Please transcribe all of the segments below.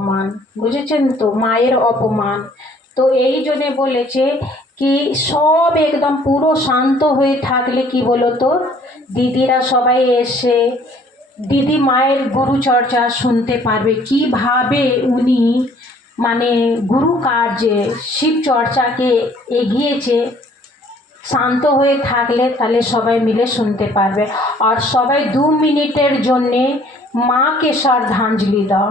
অপমান, বুঝেছেন তো, মায়ের অপমান। তো এই জন্যে বলেছে কি সব একদম পুরো শান্ত হয়ে থাকলে কি বলতো, দিদিরা সবাই এসে দিদি মায়ের গুরু চর্চা শুনতে পারবে, কিভাবে উনি মানে গুরু কার্যে শিব চর্চাকে এগিয়েছে। শান্ত হয়ে থাকলে তাহলে সবাই মিলে শুনতে পারবে। আর সবাই 2 মিনিটের জন্যে মাকে শ্রদ্ধাঞ্জলি দাও।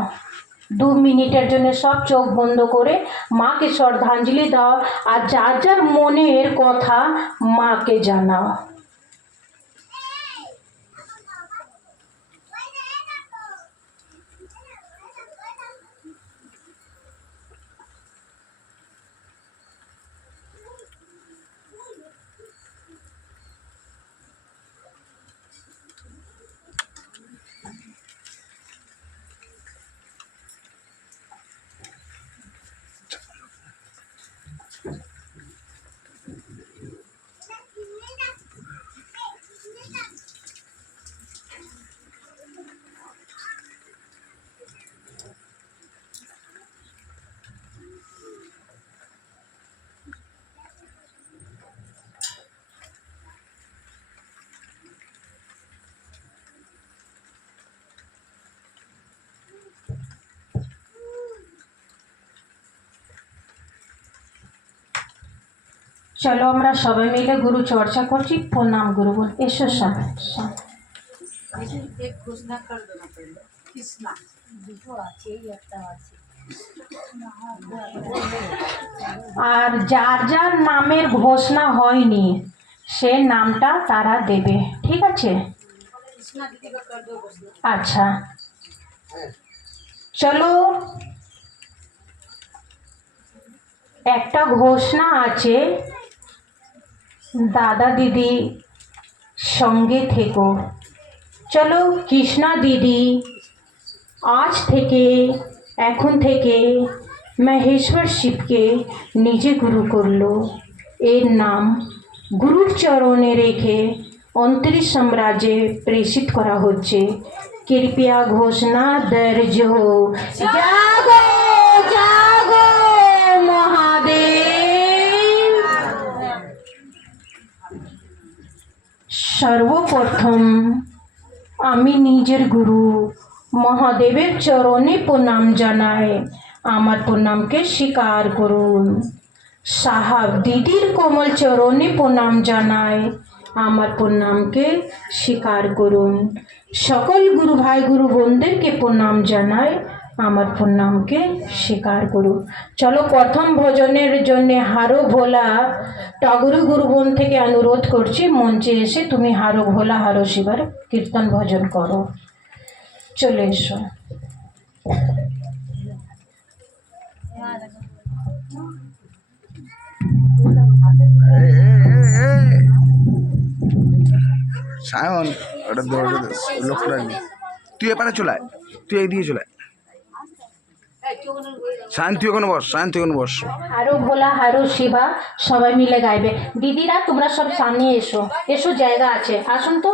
2 মিনিটের জন্য সব চোখ বন্ধ করে মাকে শ্রদ্ধাঞ্জলি দাও, আর যার যার মনের কথা মাকে জানাও। চলো আমরা সবাই মিলে গুরু চর্চা করছি। প্রণাম গুরু বল, এসো সবাই। আর যার যার নামের ঘোষণা হয়নি সে নামটা তারা দেবে, ঠিক আছে? আচ্ছা চলো, একটা ঘোষণা আছে, দাদা দিদি সঙ্গে থেকো। চলো, কৃষ্ণা দিদি আজ থেকে এখন থেকে মহেশ্বর শিবকে নিজে গুরু করলো। এর নাম গুরুর চরণে রেখে 29 সাম্রাজ্যে প্রেষিত করা হচ্ছে। কৃপয়া ঘোষণা দর্জ हो। জাগো জাগো মহাদেব। সর্বপ্রথম আমি নিজের গুরু মহাদেবের চরণে প্রণাম জানাই। আমার প্রণামকে স্বীকার করুন। সাহাব দিদির কোমল চরণে প্রণাম জানাই। আমার প্রণামকে স্বীকার করুন। সকল গুরু ভাই গুরু বোনদেরকে প্রণাম জানাই। আমার প্রণামকে স্বীকার করুন। চলো, প্রথম ভজনের জন্য হারো ভোলা টগরু গুরু বোন থেকে অনুরোধ করছি, মঞ্চে এসে তুমি হারো ভোলা হারো শিবার কীর্তন ভজন করো। চলে এসো। সায়ন, ওটা লক্ষ্য রাখবি। তুই এপারে চলায়, তুই এইদিকে চলায়। সায়ন তুই ওখানে বস, সায়ন তুই ওখানে বস। হারো ভোলা হারো শিবা সবাই মিলে গাইবে। দিদিরা তোমরা সব সামনে এসো, এসো, জায়গা আছে, আসুন তো,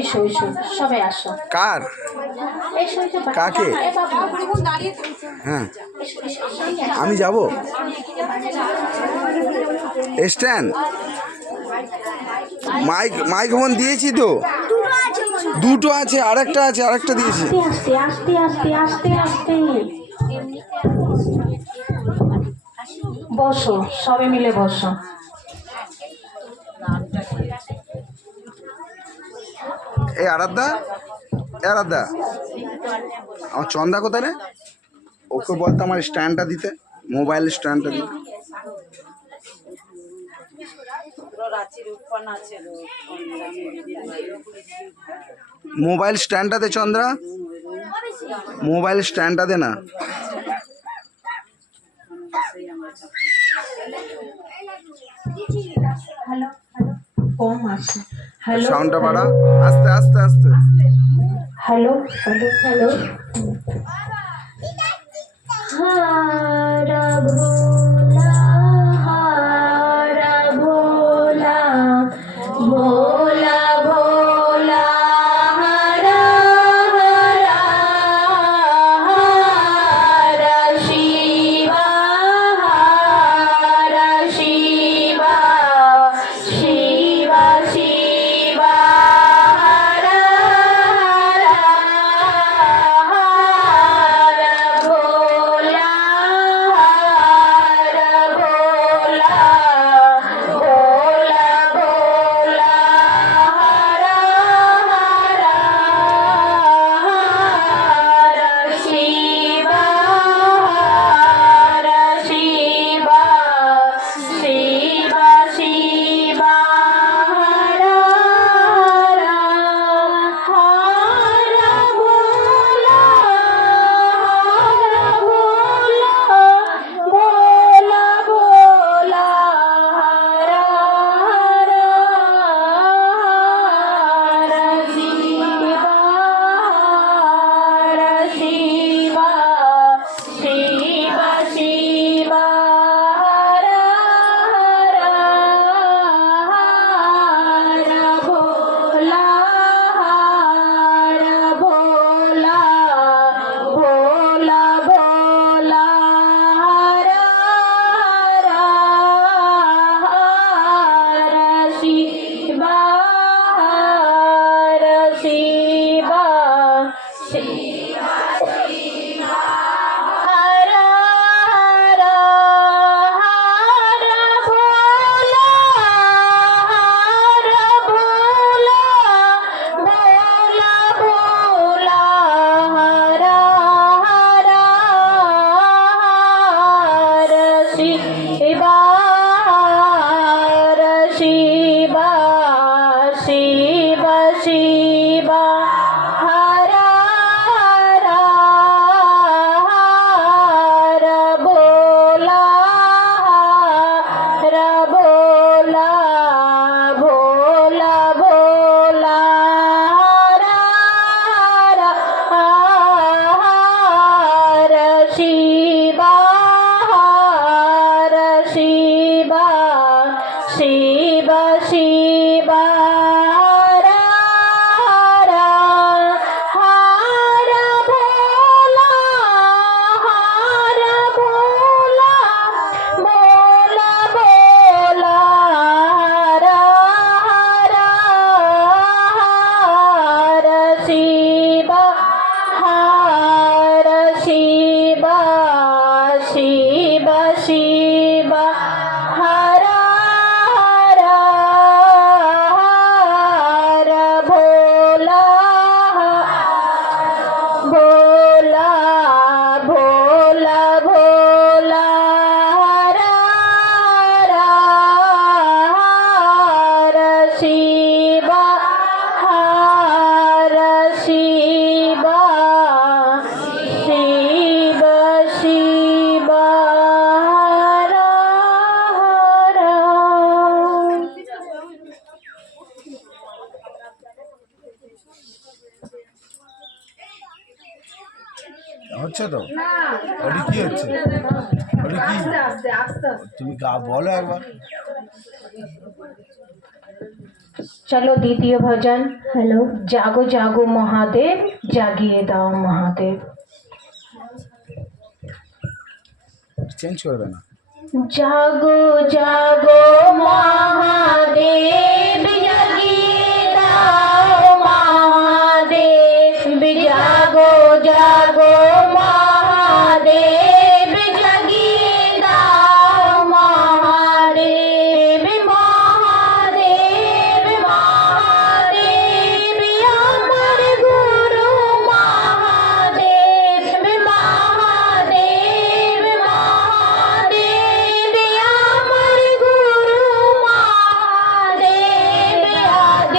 এসো এসো সবাই আসো। কার? এসো এসো। কাকে? হ্যাঁ আমি যাব। স্ট্যান্ড মাইক ফোন দিয়েছি তো, দুটো আছে, আরেকটা আছে, আরেকটা দিয়েছি। আস্তে আস্তে আস্তে আস্তে আস্তে বসো, সবাই মিলে বসো। এই আরাধ্যা, আরাধ্যা, আমার চন্দা কোথায় রে? ওকে বলতো আমার স্ট্যান্ডটা দিতে, মোবাইল স্ট্যান্ডটা দিতে। মোবাইল স্ট্যান্ডটা দে চন্দ্রা, মোবাইল স্ট্যান্ডটা দে না। হ্যালো কম আছে, হ্যালো সাউন্ডটা বাড়া, আস্তে আস্তে আস্তে। Hello hello hello. হারা ভোলা হারা ভোলা ভোলা ভোলা হারা হারা হচ্ছে তো? ওটি কি হচ্ছে? ওটি কি? তুমি বলো একবার। চলো দ্বিতীয় ভজন। হ্যালো, জাগো জাগো মহাদেব, জাগিয়ে দাও মহাদেব। চেঞ্জ করবে না। জাগো জাগো মহাদেব, জাগিয়ে দাও মহাদেব। জাগো জাগো মহাদেব, জাগিয়ে দাও মহাদেব। মহাদেব মহাদেব আমার গুরু মহাদেব। মহাদেব মহাদেব আমার গুরু মহাদেব। আজ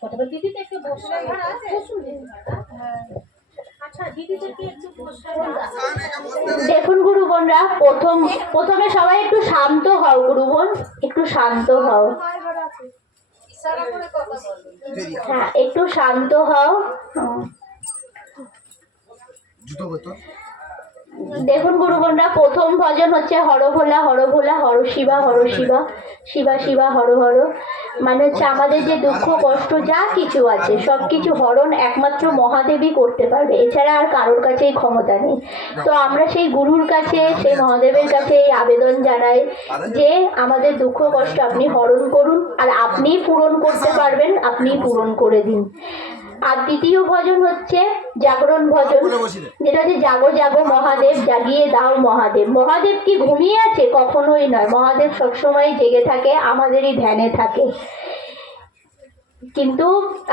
কথা বল দিদি, তো একটু বসে বসুন দিদি। আচ্ছা দিদিদেরকে একটু বসে দেখুন গুরু বোনরা, প্রথমে সবাই একটু শান্ত হও। গুরু বোন, একটু শান্ত হও। হ্যাঁ, একটু শান্ত হও। জুতো করতো দেখুন গুরু বোনরা, প্রথম ভজন হচ্ছে হর ভোলা হর ভোলা হর শিবা শিবা শিবা হর হর। মানে হচ্ছে আমাদের যে দুঃখ কষ্ট যা কিছু আছে সব কিছু হরণ একমাত্র মহাদেবই করতে পারবে, এছাড়া আর কারোর কাছেই ক্ষমতা নেই। তো আমরা সেই গুরুর কাছে, সেই মহাদেবের কাছে এই আবেদন জানাই যে আমাদের দুঃখ কষ্ট আপনি হরণ করুন, আর আপনিই পূরণ করতে পারবেন, আপনিই পূরণ করে দিন। আর দ্বিতীয় ভজন হচ্ছে জাগরণ ভজন, যেটা হচ্ছে জাগো জাগো মহাদেব, জাগিয়ে দাও মহাদেব। মহাদেব কি ঘুমিয়ে আছে? কখনোই নয়, মহাদেব সবসময় জেগে থাকে, আমাদেরই ধ্যানে থাকে। কিন্তু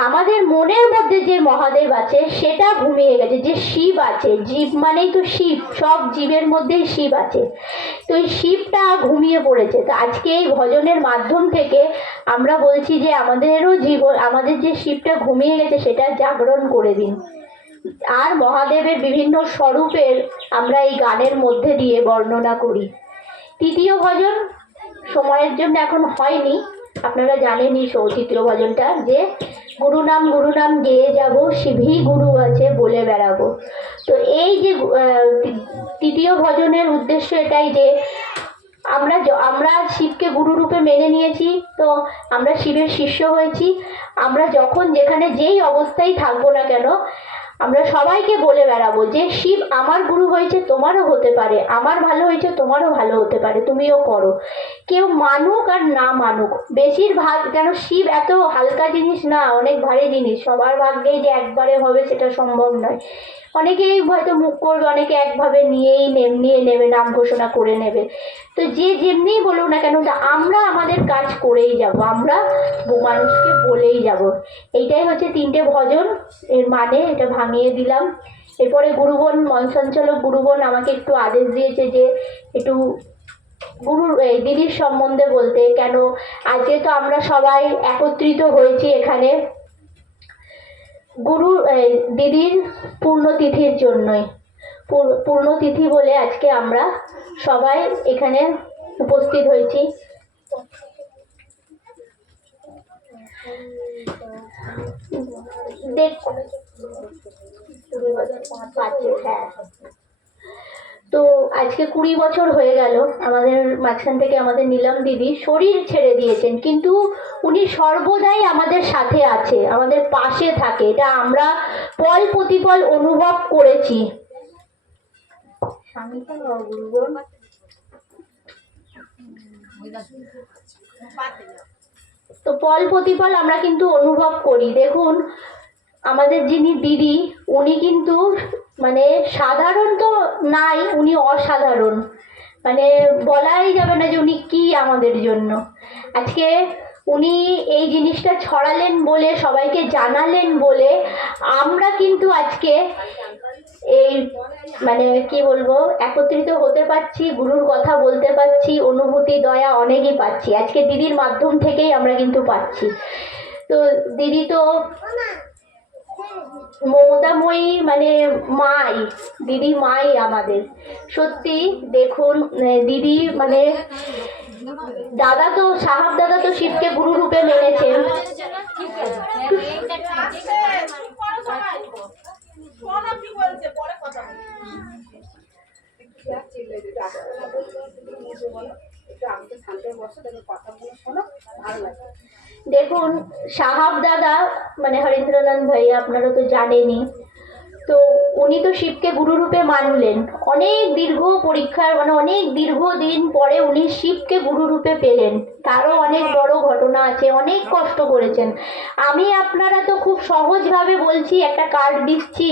আমাদের মনের মধ্যে যে মহাদেব আছে সেটা ঘুমিয়ে গেছে। যে শিব আছে, জীব মানেই তো শিব, সব জীবের মধ্যেই শিব আছে, তো এই শিবটা ঘুমিয়ে পড়েছে। তো আজকে এই ভজনের মাধ্যম থেকে আমরা বলছি যে আমাদেরও জীবন, আমাদের যে শিবটা ঘুমিয়ে গেছে সেটা জাগরণ করে দিন। আর মহাদেবের বিভিন্ন স্বরূপের আমরা এই গানের মধ্যে দিয়ে বর্ণনা করি। তৃতীয় ভজন সময়ের জন্য এখন হয়নি, আপনারা জানেনই তৃতীয় ভজনটা, যে গুরু নাম গেয়ে যাব, শিবই গুরু আছে বলে বেড়াবো। তো এই যে তৃতীয় ভজনের উদ্দেশ্য এটাই যে আমরা শিবকে গুরু রূপে মেনে নিয়েছি, তো আমরা শিবের শিষ্য হয়েছি। আমরা যখন যেখানে যেই অবস্থায় থাকবো না কেন, আমরা সবাইকে বলে বেড়াবো যে শিব আমার গুরু হয়েছে, তোমারও হতে পারে, আমার ভালো হয়েছে তোমারও ভালো হতে পারে, তুমিও করো। কেউ মানুক আর না মানুক, বেশিরভাগ, কেন শিব এত হালকা জিনিস না, অনেক ভারী জিনিস। সবার ভাগ্যেই যে একবারে হবে সেটা সম্ভব নয়। অনেকেই হয়তো মুখ করবে, অনেকে একভাবে নিয়ে নেবে, নাম ঘোষণা করে নেবে। তো যে যেমনিই বলুক না কেন, আমরা আমাদের কাজ করেই যাব, আমরা মানুষকে বলেই যাব। এইটাই হচ্ছে তিনটে ভজন এর মানে, এটা ভাঙিয়ে দিলাম। এরপরে গুরুবোন, মনসঞ্চালক গুরুবোন আমাকে একটু আদেশ দিয়েছে যে একটু গুরুর দিদির সম্বন্ধে বলতে। কেন আজকে তো আমরা সবাই একত্রিত হয়েছি এখানে গুরু দিদির পূর্ণতিথির জন্যই। পূর্ণতিথি বলে আজকে আমরা সবাই এখানে উপস্থিত হয়েছি। হ্যাঁ, তো আজকে 20 বছর হয়ে গেল আমাদের মাঝখান থেকে আমাদের নীলম দিদি শরীর ছেড়ে দিয়েছেন, কিন্তু উনি সর্বদাই আমাদের সাথে আছে, আমাদের পাশে থাকে। এটা আমরা পল প্রতিপল অনুভব করেছি। তো পল প্রতিপল আমরা কিন্তু অনুভব করি। দেখুন আমাদের যিনি দিদি, উনি কিন্তু মানে সাধারণ তো নাই, উনি অসাধারণ। মানে বলাই যাবে না যে উনি কি আমাদের জন্য। আজকে উনি এই জিনিসটা ছড়ালেন বলে, সবাইকে জানালেন বলে আমরা কিন্তু আজকে এই মানে কি বলবো, একত্রিত হতে পারছি, গুরুর কথা বলতে পারছি, অনুভূতি দয়া অনেকই পাচ্ছি। আজকে দিদির মাধ্যম থেকেই আমরা কিন্তু পাচ্ছি। তো দিদি তো মমতাময়ী, মানে মাই, দিদি মাই আমাদের। সত্যি দেখুন দিদি মানে দাদা তো, সাহাব দাদা তো শিবকে গুরু রূপে মেনেছেন। দেখুন সাহাব দাদা মানে হরিন্দ্রনাথ ভাইয়া, আপনারা তো জানেনই, তো উনি তো শিবকে গুরুরূপে মানলেন। অনেক দীর্ঘ পরীক্ষার মানে অনেক দীর্ঘদিন পরে উনি শিবকে গুরুরূপে পেলেন। তারও অনেক বড় ঘটনা আছে, অনেক কষ্ট করেছেন। আমি আপনারা তো খুব সহজভাবে বলছি, একটা কার্ড দিচ্ছি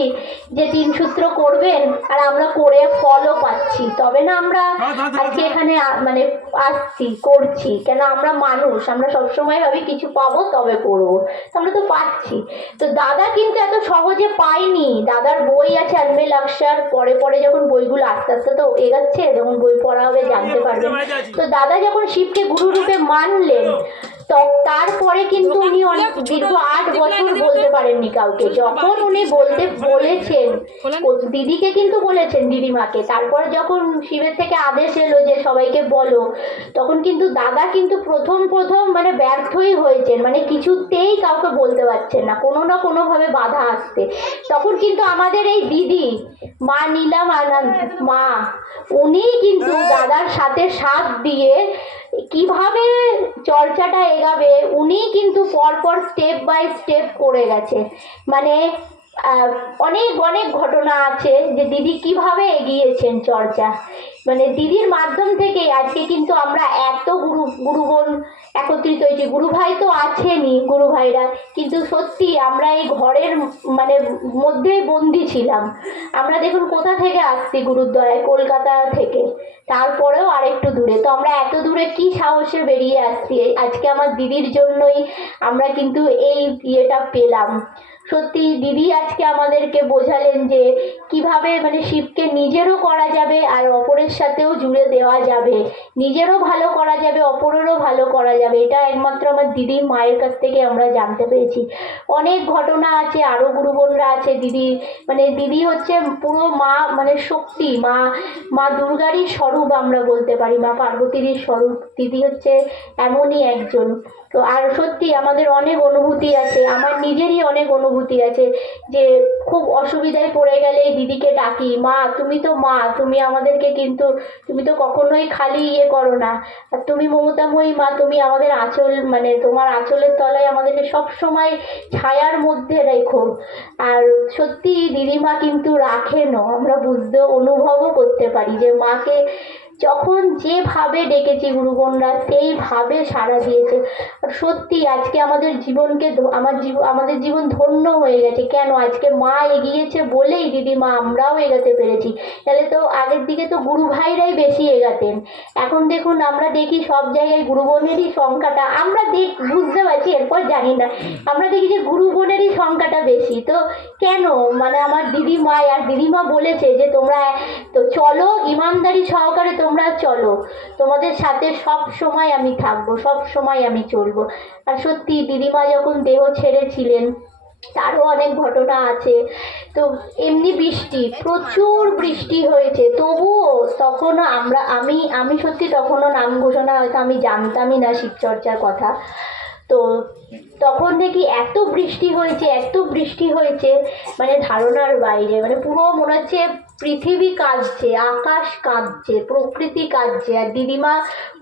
যে 3 সূত্র করবেন, আর আমরা করে ফলও পাচ্ছি। পাচ্ছি তবে না আমরা আজকে এখানে মানে আসছি করছি, কেন আমরা মানুষ, আমরা সবসময় ভাবি কিছু পাবো তবে করবো, তো আমরা তো পাচ্ছি। তো দাদা কিন্তু এত সহজে পাইনি, দাদার বই আছে আনমেল আকসার, পরে পরে যখন বইগুলো আস্তে আস্তে তো এগাচ্ছে, যখন বই পড়া হবে জানতে পারবেন। তো দাদা যখন শিবকে গুরু রূপে মানলেন, তো তারপরে কিন্তু উনি অনেক দীর্ঘ 8 বছর বলতে পারেননি কাউকে। যখন উনি বলতে বলেছেন দিদিকে, কিন্তু বলেছেন দিদিমাকে, তারপর যখন শিবের থেকে আদেশ এলো যে সবাইকে বলো, তখন কিন্তু দাদা কিন্তু প্রথম মানে ব্যর্থই হয়েছেন, মানে কিছুতেই কাউকে বলতে পারছেন না, কোনো না কোনো ভাবে বাধা আসছে। তখন কিন্তু আমাদের এই দিদি মা নীলাম আনন্দ মা, উনি কিন্তু দাদার সাথে সাথ দিয়ে কিভাবে চর্চাটা এগাবে উনি কিন্তু পরপর স্টেপ বাই স্টেপ করে গেছে। মানে অনেক অনেক ঘটনা আছে যে দিদি কিভাবে এগিয়েছেন চর্চা, মানে দিদির মাধ্যম থেকে আজকে কিন্তু আমরা এত গুরুগণ একত্রিত হয়েছি। গুরু ভাই তো আছেনই, গুরু ভাইরা, কিন্তু সত্যি আমরা এই ঘরের মানে মধ্যে বন্দি ছিলাম। আমরা দেখুন কোথা থেকে আসছি, গুরুদ্বারায় কলকাতা থেকে, তারপরেও আরেকটু দূরে, তো আমরা এত দূরে কি সাহসে বেরিয়ে আসছি, আজকে আমার দিদির জন্যই আমরা কিন্তু এই ইয়েটা পেলাম। সত্যি দিদি আজকে আমাদেরকে বোঝালেন যে কিভাবে মানে শিবকে নিজেরও করা যাবে আর অপরের সাথেও জুড়ে দেওয়া যাবে, নিজেরও ভালো করা যাবে, অপরেরও ভালো করা যাবে। এটা একমাত্র আমার দিদির মায়ের কাছ থেকে আমরা জানতে পেরেছি। অনেক ঘটনা আছে, আরো গুরুবোনরা আছে। দিদি মানে দিদি হচ্ছে পুরো মা, মানে শক্তি, মা দুর্গারই স্বরূপ আমরা বলতে পারি, মা পার্বতীরই স্বরূপ। দিদি হচ্ছে এমনই একজন। তো আর সত্যি আমাদের অনেক অনুভূতি আছে, আমার নিজেরই অনেক অনুভূতি আছে যে খুব অসুবিধায় পড়ে গেলে দিদিকে ডাকি, মা তুমি তো মা, তুমি আমাদেরকে কিন্তু তুমি তো কখনোই খালি ইয়ে করো না, আর তুমি মমতাময়ী মা, তুমি আমাদের আঁচল, মানে তোমার আঁচলের তলায় আমাদেরকে সব সময় ছায়ার মধ্যে রেখো। আর সত্যি দিদিমা কিন্তু রাখেনও, আমরা বুঝতে অনুভবও করতে পারি যে মাকে যখন যেভাবে ডেকেছি গুরুগণরা সেইভাবে সাড়া দিয়েছে। আর সত্যি আজকে আমাদের জীবনকে আমাদের জীবন ধন্য হয়ে গেছে। কেন? আজকে মা এগিয়েছে বলেই দিদিমা আমরাও এগাতে পেরেছি। তাহলে তো আগের দিকে তো গুরু ভাইরাই বেশি এগাতেন, এখন দেখুন আমরা দেখি সব জায়গায় গুরু বোনেরই সংখ্যাটা আমরা বুঝতে পারছি, এরপর জানি না, আমরা দেখি যে গুরু বোনেরই সংখ্যাটা বেশি। তো কেন? মানে আমার দিদিমা আর দিদিমা বলেছে যে তোমরা তো চলো, ইমানদারি সহকারে তোমরা চলো, তোমাদের সাথে সব সময় আমি থাকবো, সব সময় আমি চলবো। আর সত্যি দিদিমা যখন দেহ ছেড়েছিলেন তারও অনেক ঘটনা আছে। তো এমনি বৃষ্টি, প্রচুর বৃষ্টি হয়েছে, তবুও তখনও আমি সত্যি তখনও নাম ঘোষণা হয়তো আমি জানতামই না শিবচর্চার কথা। তো তখন দেখি এত বৃষ্টি হয়েছে মানে ধারণার বাইরে, মানে পুরো মনে হচ্ছে পৃথিবী কাঁদছে, আকাশ কাঁদছে, প্রকৃতি কাঁদছে। আর দিদিমা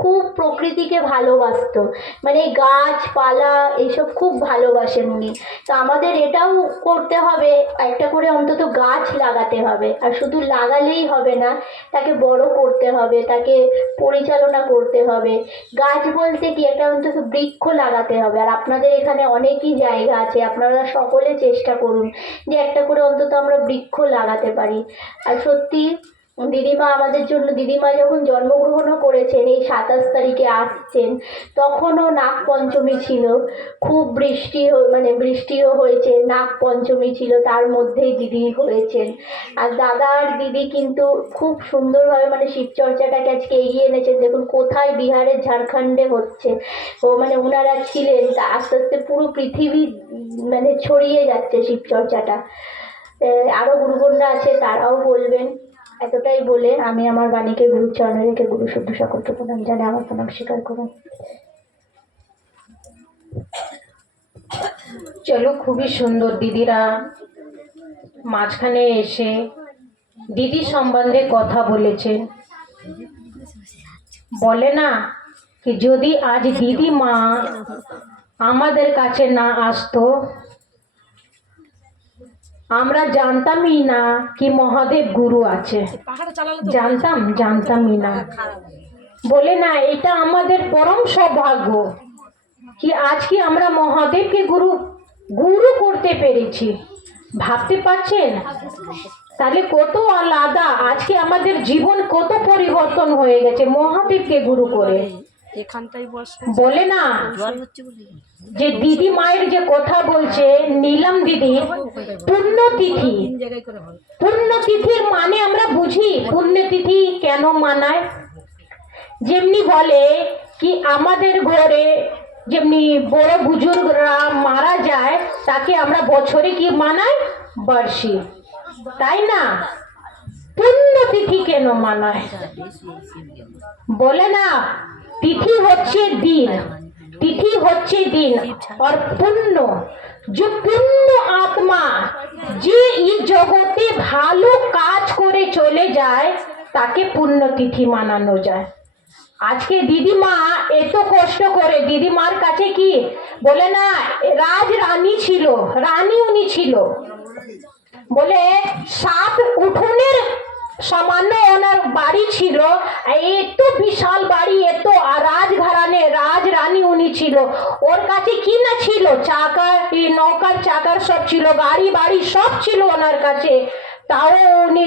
খুব প্রকৃতিকে ভালোবাসতো, মানে গাছপালা এইসব খুব ভালোবাসেন উনি। তো আমাদের এটাও করতে হবে, একটা করে অন্তত গাছ লাগাতে হবে। আর শুধু লাগালেই হবে না, তাকে বড় করতে হবে, তাকে পরিচালনা করতে হবে। গাছ বলতে কি, একটা অন্তত বৃক্ষ লাগাতে হবে। আর আপনাদের এখানে অনেকই জায়গা আছে, আপনারা সকলে চেষ্টা করুন যে একটা করে অন্তত আমরা বৃক্ষ লাগাতে পারি। আর সত্যি দিদিমা আমাদের জন্য, দিদিমা যখন জন্মগ্রহণও করেছেন, এই 27 তারিখে আসছেন, তখনও নাগ পঞ্চমী ছিল, খুব বৃষ্টিও হয়েছে, নাগ পঞ্চমী ছিল, তার মধ্যেই দিদি হয়েছেন। আর দাদা আর দিদি কিন্তু খুব সুন্দরভাবে মানে শিবচর্চাটাকে আজকে এগিয়ে এনেছেন। দেখুন কোথায়, বিহারের ঝাড়খণ্ডে হচ্ছে, ও মানে ওনারা ছিলেন, তা আস্তে আস্তে পুরো পৃথিবী মানে ছড়িয়ে যাচ্ছে শিবচর্চাটা। আরো গুরুগণরা আছে, তারাও বলবেন। এতটাই বলে আমি আমার বাণীকে গুরুর চরণে রেখে গুরু শুদ্ধ সকলকে প্রণাম জানাই, আমার প্রণাম স্বীকার করুন। চলো, খুবই সুন্দর। দিদিরা মাঝখানে এসে দিদি সম্বন্ধে কথা বলেছেন। বলে না কি, যদি আজ দিদি মা আমাদের কাছে না আসতো, আমরা জানতামই না কি মহাদেব গুরু আছে, জানতামই না। বলে না, এটা আমাদের পরম সৌভাগ্য কি আজকে আমরা মহাদেবকে গুরু করতে পেরেছি। ভাবতে পারছেন? তাহলে কত আলাদা, আজকে আমাদের জীবন কত পরিবর্তন হয়ে গেছে মহাদেবকে গুরু করে। এখানটাই বসে বলে না জল হচ্ছে বলে যে দিদি মায়ের যে কথা বলছে নীলম দিদি, পুণ্যতিথি, তিন জায়গায় করে ভালো। পুণ্যতিথির মানে আমরা বুঝি পুণ্যতিথি কেন মানায়। যেমনি বলে কি আমাদের ঘরে যেমনি বড় বুজুর্গরা মারা যায় তাকে আমরা বছরে কি মানাই, বার্ষি, তাই না? পুণ্যতিথি কেন মানায়? বলে না তিথি হচ্ছে দিন, তিথি হচ্ছে দিন, আর পুণ্য যে পুণ্য আত্মা যে এই জগতে ভালো কাজ করে চলে যায় তাকে পুণ্যতিথি মানানো যায়। আজকে দিদিমা এত কষ্ট করে, দিদিমার কাছে কি বলে না রাজ রানী ছিল, রানী উনি ছিল, বলে 7 উঠোনের সামান্য ওনার বাড়ি ছিল, এত বিশাল বাড়ি, এত রাজঘরানে রাজ রানী উনি ছিল। ওর কাছে কি না ছিল, চাকার নৌকার চাকার সব ছিল, গাড়ি বাড়ি সব ছিল ওনার কাছে। তাও উনি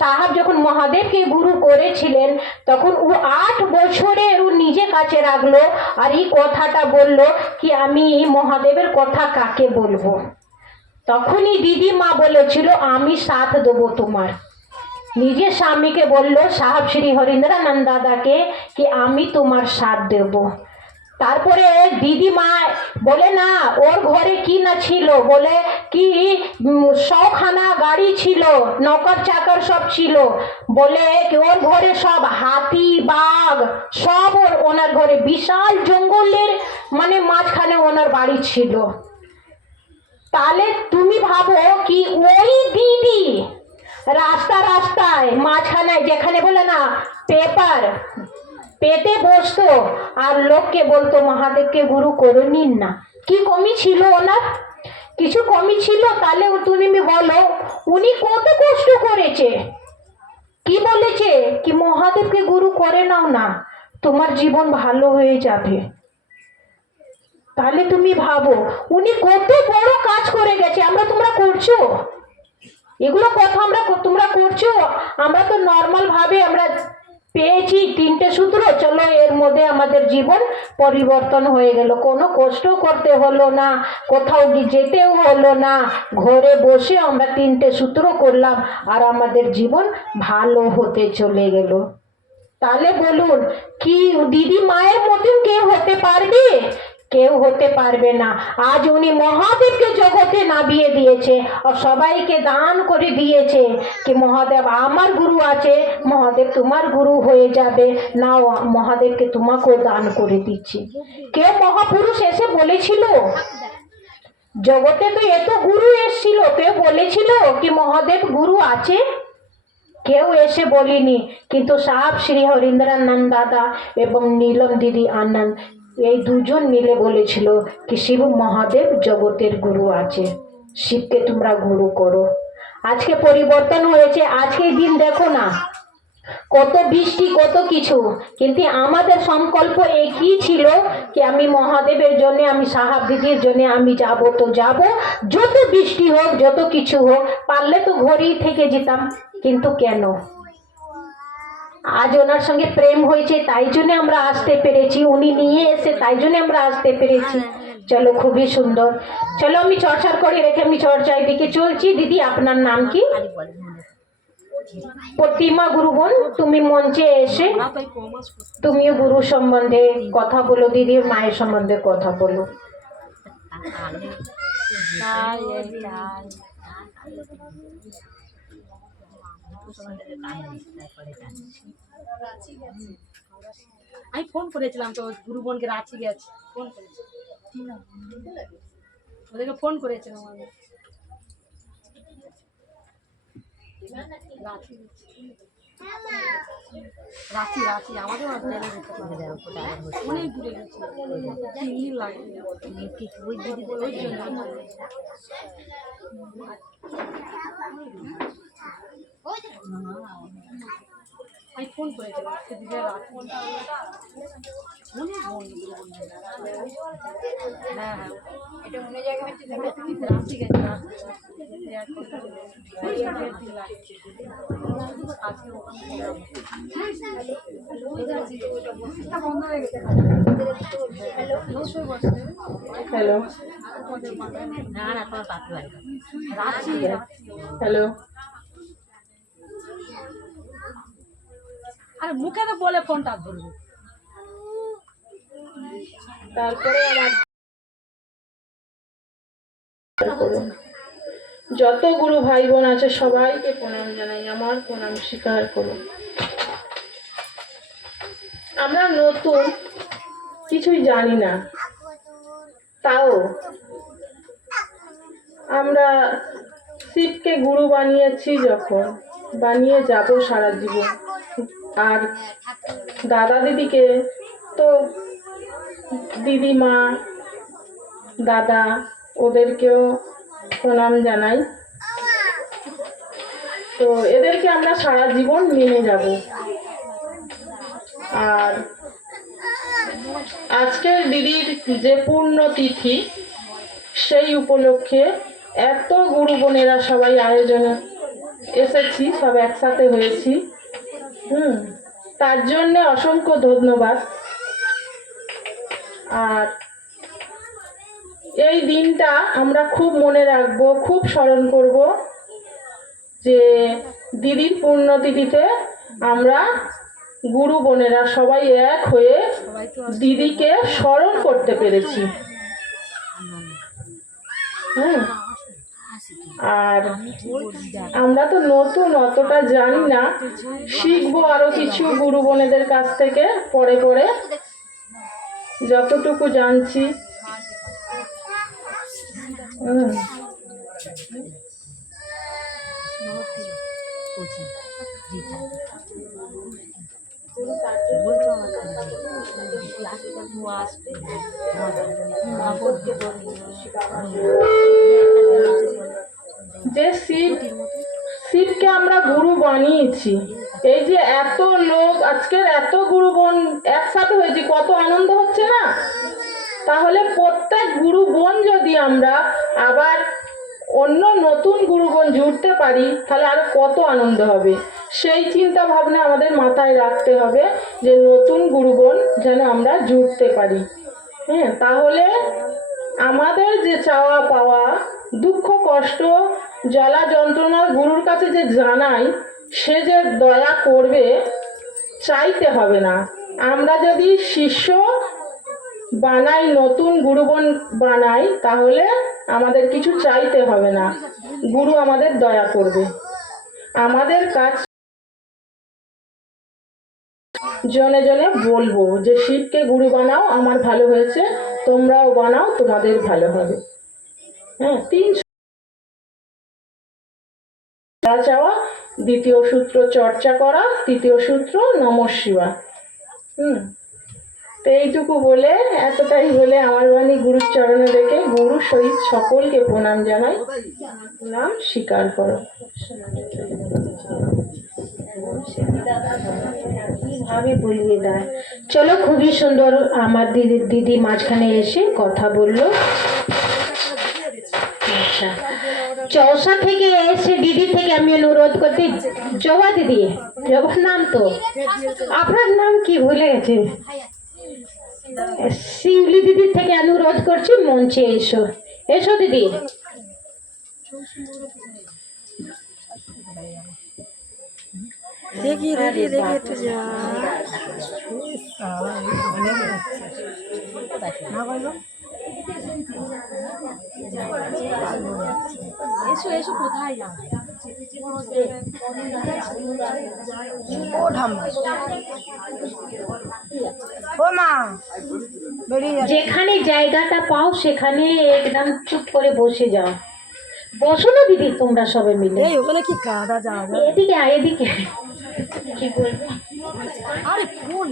সাহাব যখন মহাদেবকে গুরু করেছিলেন তখন ও 8 বছরের ও নিজে কাছে রাখলো, আর এই কথাটা বললো কি আমি মহাদেবের কথা কাকে বলবো। তখনই দিদি মা বলেছিল আমি সাথ দেবো তোমার। নিজের স্বামীকে বললো সাহাব শ্রী হরিন্দ্রানন্দ দাদাকে কি আমি তোমার সাথ দেব। তারপরে দিদি মা বলে না ওর ঘরে কি না ছিল, বলে কি 100খানা গাড়ি ছিল, নৌকার চাকার সব ছিল, বলে কি ওর ঘরে সব হাতি বাঘ সব ওনার ঘরে, বিশাল জঙ্গলের মানে মাঝখানে ওনার বাড়ি ছিল। তাহলে তুমি ভাবো কি ওই দিদি রাস্তা রাস্তায় মাঝখানে যেখানে বলে না পেপার পেতে বসতো আর লোককে বলতো মহাদেবকে গুরু করে নিন না, কি কমি ছিল ওনার? কিছু কমি ছিল? তাহলে তুমি বলো উনি কত কষ্ট করেছে, কি বলেছে কি মহাদেবকে গুরু করে নাও না তোমার জীবন ভালো হয়ে যাবে। তাহলে তুমি ভাবো উনি কত বড় কাজ করে গেছে, আমরা তোমরা করছো এগুলো কথা, তোমরা করছো, আমরা তো নর্মাল ভাবে আমরা পেয়েছি 3টে সূত্র, চলো এর মধ্যে আমাদের জীবন পরিবর্তন হয়ে গেল, কোনো কষ্ট করতে হলো না, কোথাও যেতেও হলো না, ঘরে বসে আমরা 3টে সূত্র করলাম আর আমাদের জীবন ভালো হতে চলে গেল। তাহলে বলুন কি দিদি মায়ের মতন কেউ হতে পারবে? কেউ হতে পারবে না। আজ উনি মহাদেবকে জগতে নামিয়ে দিয়েছে আর সবাইকে দান করে দিয়েছে কি মহাদেব আমার গুরু আছে, মহাদেব তোমার গুরু হয়ে যাবে, নাও মহাদেবকে তোমাকেও দান করে দিচ্ছি। কেউ মহাপুরুষ এসে বলেছিল জগতে তো এত গুরু এসেছিল, কেউ বলেছিল কি মহাদেব গুরু আছে? কেউ এসে বলিনি, কিন্তু সাহাব শ্রী হরিন্দ্রানন্দ দাদা এবং নীলম দিদি আনন্দ এই দুজন মিলে বলেছিল কি শিব মহাদেব জগতের গুরু আছে, শিবকে তোমরা গুরু করো। আজকে পরিবর্তন হয়েছে, আজকের দিন দেখো না কত বৃষ্টি কত কিছু, কিন্তু আমাদের সংকল্প একই ছিল কি আমি মহাদেবের জন্য, আমি সাহাব দিদির জন্য আমি যাব তো যাব, যত বৃষ্টি হোক যত কিছু হোক, পারলে তো ঘরেই থেকে যেতাম, কিন্তু কেন? আজ ওনার সঙ্গে প্রেম হয়েছে তাই জন্য আমরা আসতে পেরেছি, উনি নিয়ে এসে তাই জন্য আমরা আসতে পেরেছি। চলো খুবই সুন্দর, চলো আমি চর্চার করে রেখে আমি চর্চার দিকে চলছি। দিদি আপনার নাম কি? প্রতিমা গুরু বোন, তুমি মঞ্চে এসে তুমিও গুরু সম্বন্ধে কথা বলো, দিদির মায়ের সম্বন্ধে কথা বলো। আমি ফোন করেছিলাম তো গুরু বোনকে, রাঁচি গেছে, ফোন করেছি, ওদেরকে ফোন করেছিলাম আমি। রাঁচি রাঁচি আমাদের অনেক দূরে গেছে, 3 দিন লাগে ওই দিদি ওই জন্য। আমি ফোন করেছিলাম সেদিকে রাত অনেক বোন হ্যাঁ হ্যাঁ এটা অন্য জায়গায় ঠিক আছে আজকে বন্ধ হয়ে গেছে হ্যালো না না তোমার পাখি রাখছি হ্যালো আরে মুখে তো বলে ফোনটা ধরবো তারপরে আমার যত গুরু ভাই বোন আছে সবাইকে প্রণাম জানাই, আমার প্রণাম স্বীকার করুন। আমরা নতুন, কিছুই জানি না, তাও আমরা শিবকে গুরু বানিয়েছি, যখন বানিয়ে যাব সারা জীবন। আর দাদা দিদিকে তো দিদিমা দাদা ওদেরকেও প্রণাম জানাই। তো এদেরকে আমরা সারা জীবন মেনে যাব। আর আজকের দিদির যে পুণ্যতিথি, সেই উপলক্ষে এত গুরু বোনেরা সবাই আয়োজনে এসেছি, সব একসাথে হয়েছি। তার জন্যে অসংখ্য ধন্যবাদ। আর এই দিনটা আমরা খুব মনে রাখবো, খুব স্মরণ করব, যে দিদির পুণ্যতিথিতে আমরা গুরু বোনেরা সবাই এক হয়ে দিদিকে স্মরণ করতে পেরেছি। আর আমরা তো নতুন, অতটা জানি না, শিখবো আরো কিছু গুরু বোনেদের কাছ থেকে পরে পরে, যতটুকু জানছি। যে শিবকে আমরা গুরু বানিয়েছি, এই যে এত লোক আজকের এত গুরু বোন একসাথে হয়েছি, কত আনন্দ হচ্ছে না? তাহলে প্রত্যেক গুরু বোন যদি আমরা আবার অন্য নতুন গুরু বোন জুড়তে পারি, তাহলে আরো কত আনন্দ হবে। সেই চিন্তা ভাবনা আমাদের মাথায় রাখতে হবে, যে নতুন গুরু বোন যেন আমরা জুড়তে পারি। তাহলে আমাদের যে চাওয়া পাওয়া, দুঃখ কষ্ট জ্বালা যন্ত্রণা গুরুর কাছে যে জানাই, সে যে দয়া করবে, চাইতে হবে না। আমরা যদি শিষ্য বানাই, নতুন গুরু বোন বানাই, তাহলে আমাদের কিছু চাইতে হবে না, গুরু আমাদের দয়া করবে। আমাদের কাজ জনে জনে বলবো যে শিবকে গুরু বানাও, আমার ভালো হয়েছে, তোমরাও বানাও, তোমাদের ভালো হবে। তিন চাওয়া, দ্বিতীয় সূত্র চর্চা করা, তৃতীয় সূত্র নমঃ শিবায়। তো এইটুকু বলে, এতটাই বলে আমার বাণী গুরুর চরণে রেখে গুরুর সহিত সকলকে প্রণাম জানাই। নাম স্বীকার করো। কিভাবে বলিয়ে দেয়। চলো, খুবই সুন্দর আমার দিদি মাঝখানে এসে কথা বললো। আচ্ছা, চৌসা থেকে এসে দিদি থেকে আমি অনুরোধ করতে, জবা দিদি, জবার নাম তো, আপনার নাম কি ভুলে গেছে? শিউলি দিদির থেকে অনুরোধ করছি, মঞ্চে এসো। এসো দিদি। দেখি একটু যা এসো এসো, কোথায় যাও? ও ঠাম্মা, ও মা, যেখানে জায়গাটা পাও সেখানে একদম চুপ করে বসে যাও। বসো না দিদি, তোমরা সবাই মিলে। ওখানে কি কাদা যাওয়া যায়? এদিকে আয়, এদিকে। কি বলবো? আরে ফোন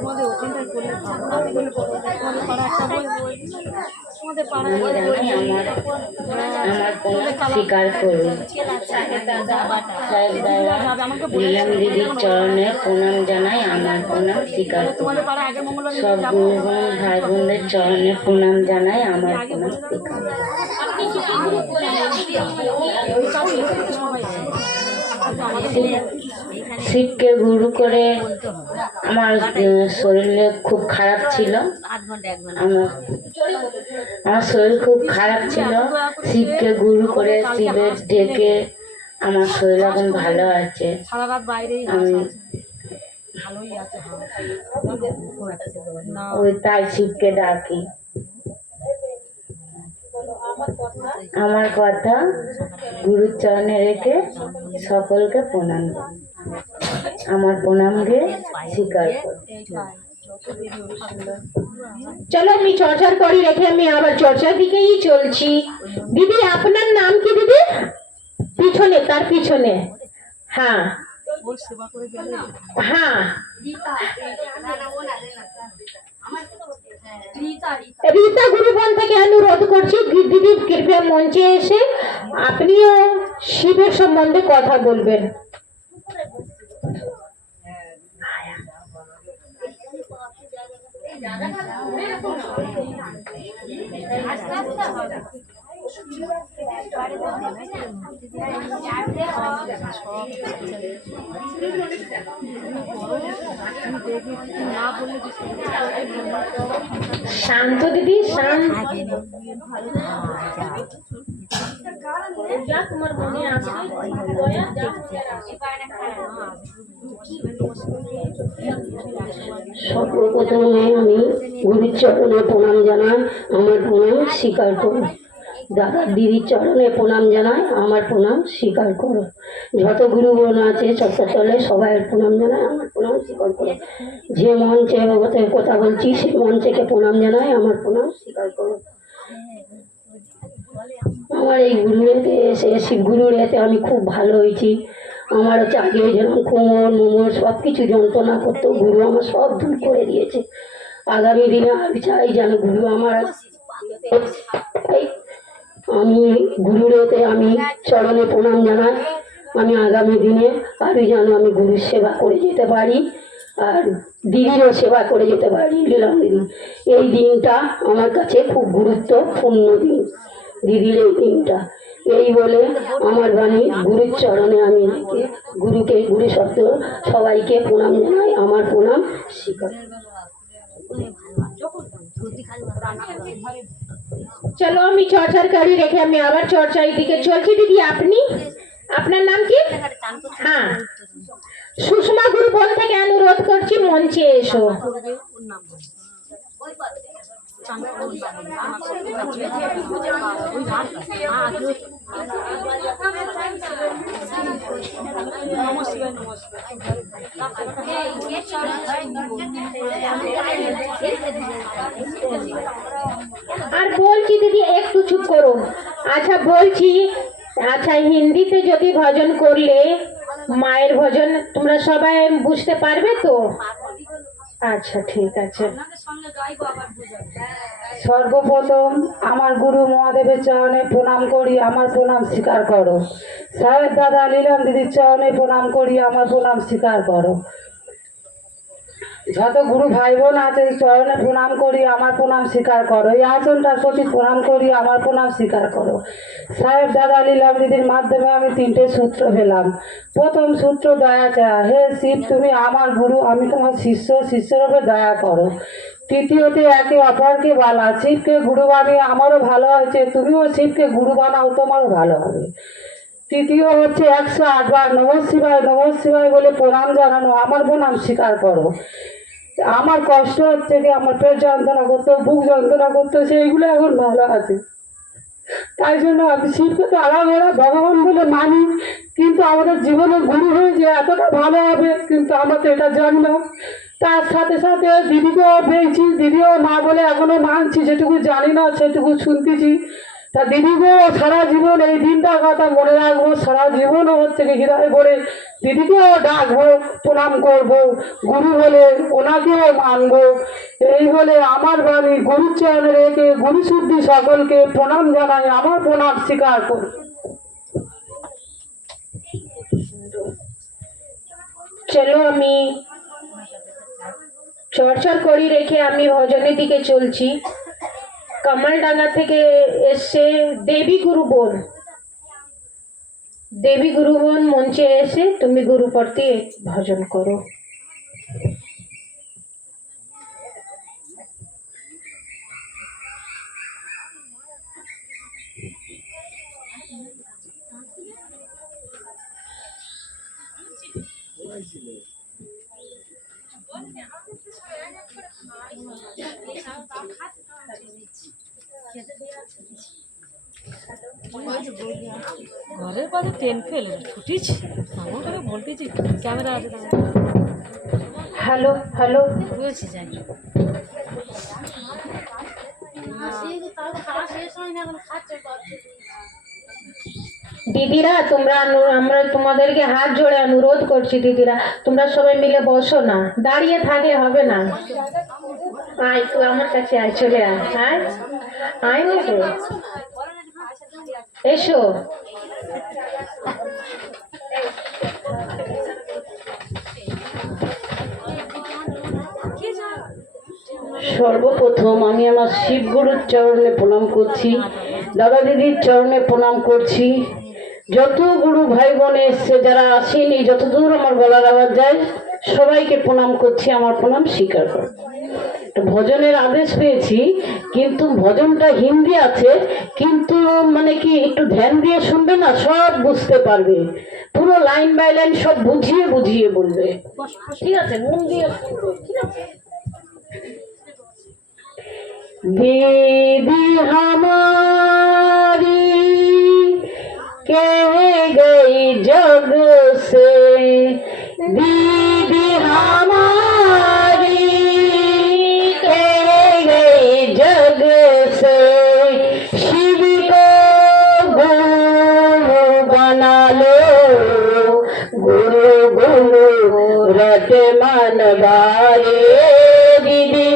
আমাদের ওখানটায় করলে ভালো। আমাদের আমার প্রণাম স্বীকার করুন। সাহেব দাদা নীলম দিদির চরণে প্রণাম জানাই, আমার প্রণাম স্বীকার করুন। সব গুরুগণ ভাই বোনদের চরণে প্রণাম জানাই, আমার প্রণাম স্বীকার করুন। শিবকে গুরু করে আমার শরীরে খুব খারাপ ছিল, আমার শরীর খুব খারাপ ছিল। শিবকে গুরু করে শিবের ডেকে আমার শরীর এখন ভালো আছে। আমি ওই তাই শিবকে ডাকি। আমার কথা গুরুর চরণে রেখে সকলকে প্রণাম জানাই, আমার প্রণামকে স্বীকার করি। চলো আমি চর্চার করি রেখে আমি আবার চর্চার দিকেই চলছি। দিদি আপনার নাম কি দিদি? পিছনে, তার পিছনে। হ্যাঁ হ্যাঁ, রীতা গুরুবন থেকে অনুরোধ করছি দিদি কৃপয়া মঞ্চে এসে আপনিও শিবের সম্বন্ধে কথা বলবেন। শান্ত দিদি, শান্ত। তোমার মনে আছে সর্বপ্রথমে আমি গুরুর চরণে প্রণাম জানাই, আমার প্রণাম স্বীকার করো। দাদা দিদির চরণে প্রণাম জানাই, আমার প্রণাম স্বীকার করো। যত গুরুগণ আছে চত্বরতলে সবাই প্রণাম জানাই, আমার প্রণাম স্বীকার করো। যে মঞ্চে কথা বলছি সেই মঞ্চেকে প্রণাম জানাই, আমার প্রণাম স্বীকার করো। আমার এই গুরুরেতে এসে শিবগুরুর এতে আমি খুব ভালো হয়েছি। আমার হচ্ছে আগে যেরকম কোমর মোমর সব কিছু যন্ত্রণা করতো, গুরু আমার সব দূর করে দিয়েছে। আগামী দিনে আমি চাই যেন গুরু আমার, আমি গুরুর এতে আমি চরণে প্রণাম জানাই। আমি আগামী দিনে আরও যেন আমি গুরুর সেবা করে যেতে পারি আর দিদিরও সেবা করে যেতে পারি। লীলাম দিদি, এই দিনটা আমার কাছে খুব গুরুত্বপূর্ণ দিন, দিদির এই দিনটা। এই বলে আমার বাণী গুরুর চরণে আমি রেখে গুরুকে গুরু শব্দ সবাইকে প্রণাম জানাই, আমার প্রণাম স্বীকার। চলো আমি চর্চার গাড়ি রেখে আমি আবার চর্চার দিকে চলছি। দিদি আপনি, আপনার নাম কি? হ্যাঁ, সুষমা গুরুবন থেকে অনুরোধ করছি মঞ্চে এসো। আর বলছি দিদি একটু চুপ করুন। আচ্ছা বলছি, আচ্ছা হিন্দিতে যদি ভজন করলে মায়ের ভজন তোমরা সবাই বুঝতে পারবে তো? আচ্ছা ঠিক আছে। সর্বপ্রথম আমার গুরু মহাদেবের চরণে প্রণাম করি, আমার প্রণাম স্বীকার করো। সাহেব দাদা লীলাম দিদির চরণে প্রণাম করি, আমার প্রণাম স্বীকার করো। যত গুরু ভাই বোন আছে চরণে প্রণাম করি, আমার প্রণাম স্বীকার করো। এই আসনটার প্রতি প্রণাম করি, আমার প্রণাম স্বীকার করো। সাহেব দাদা লীলাম দিদির মাধ্যমে আমি 3টে সূত্র পেলাম। প্রথম সূত্র দয়া চায়, হে শিব তুমি আমার গুরু, আমি তোমার শিষ্য, শিষ্যের উপরে দয়া করো। তৃতীয়তে একে অপরকে বলা, শিবকে গুরু বানিয়ে আমারও ভালো হয়েছে, তুমিও শিবকে গুরু বানাও, তোমারও ভালো হবে। তৃতীয় হচ্ছে 108 বার নমঃ শিবায় বলে প্রণাম জানানো, আমার প্রণাম স্বীকার করো। আমার কষ্ট হচ্ছে কি, আমার পেট যন্ত্রণা করতো, বুক যন্ত্রণা করতো, সেইগুলো এখন ভালো আছে। তাই জন্য আমি শিবকে তো আলাদা ভগবান বলে মানি, কিন্তু আমাদের জীবনের গুরু হয়ে যে এতটা ভালো হবে কিন্তু আমরা তো এটা জানি না। তার সাথে সাথে দিদিকেও পেয়েছি, দিদিও না বলে এখনো মানছি, যেটুকু জানি না সেটুকু শুনতেছি। তা দিদিকেও সারা জীবন এই দিনটার কথা মনে রাখবো, সারা জীবনও হচ্ছে কি হৃদয় ভরে দিদিকেও ডাকবো, প্রণাম করব, গুরু বলে ওনাকেও মানবো। এই বলে আমার বাণী গুরুর চরণে রেখে গুরু শুদ্ধি সকলকে প্রণাম জানাই, আমার প্রণাম স্বীকার করি। চলো আমি চর্চা করি রেখে আমি ভজনের দিকে চলছি। কামালডাঙ্গা থেকে এসছে দেবী গুরু বোন। দেবী গুরু বোন মঞ্চে এসে তুমি গুরু প্রতি ভজন করো। ঘরের পাশে ট্রেন ফেলে ছুটিছি আমার করে বলতেছি ক্যামেরা আছে হ্যালো হ্যালো, বলছি যাই দিদিরা তোমরা আমরা তোমাদেরকে হাত জোড়ে অনুরোধ করছি, দিদিরা তোমরা সবাই মিলে বসো না, দাঁড়িয়ে থাকলে হবে না। আয় তুই আমার কাছে আয়, চলে আয়, আয় আয় বলছে, এসো। সর্বপ্রথম আমি আমার শিবগুরুর চরণে প্রণাম করছি, দাদা দিদির চরণে প্রণাম করছি, যত গুরু ভাই বোন এসছে, যারা আসেনি, যতদূর আমার গলার আওয়াজ যায় সবাইকে প্রণাম করছি, আমার প্রণাম স্বীকার করো। ভজনের আদেশ পেয়েছি, কিন্তু ভজনটা হিন্দি আছে, কিন্তু মানে কি একটু ধ্যান দিয়ে শুনবে না, সব বুঝতে পারবে, পুরো লাইন বাই লাইন সব বুঝিয়ে বুঝিয়ে বলবে, ঠিক আছে? মন দিয়ে শুনবে, ঠিক আছে? दीदी हमारी कह गई जग से, दीदी हमारी कह गई जग से, शिव को गुरु बना लो, गुरु गुरु रट मन गाए, दीदी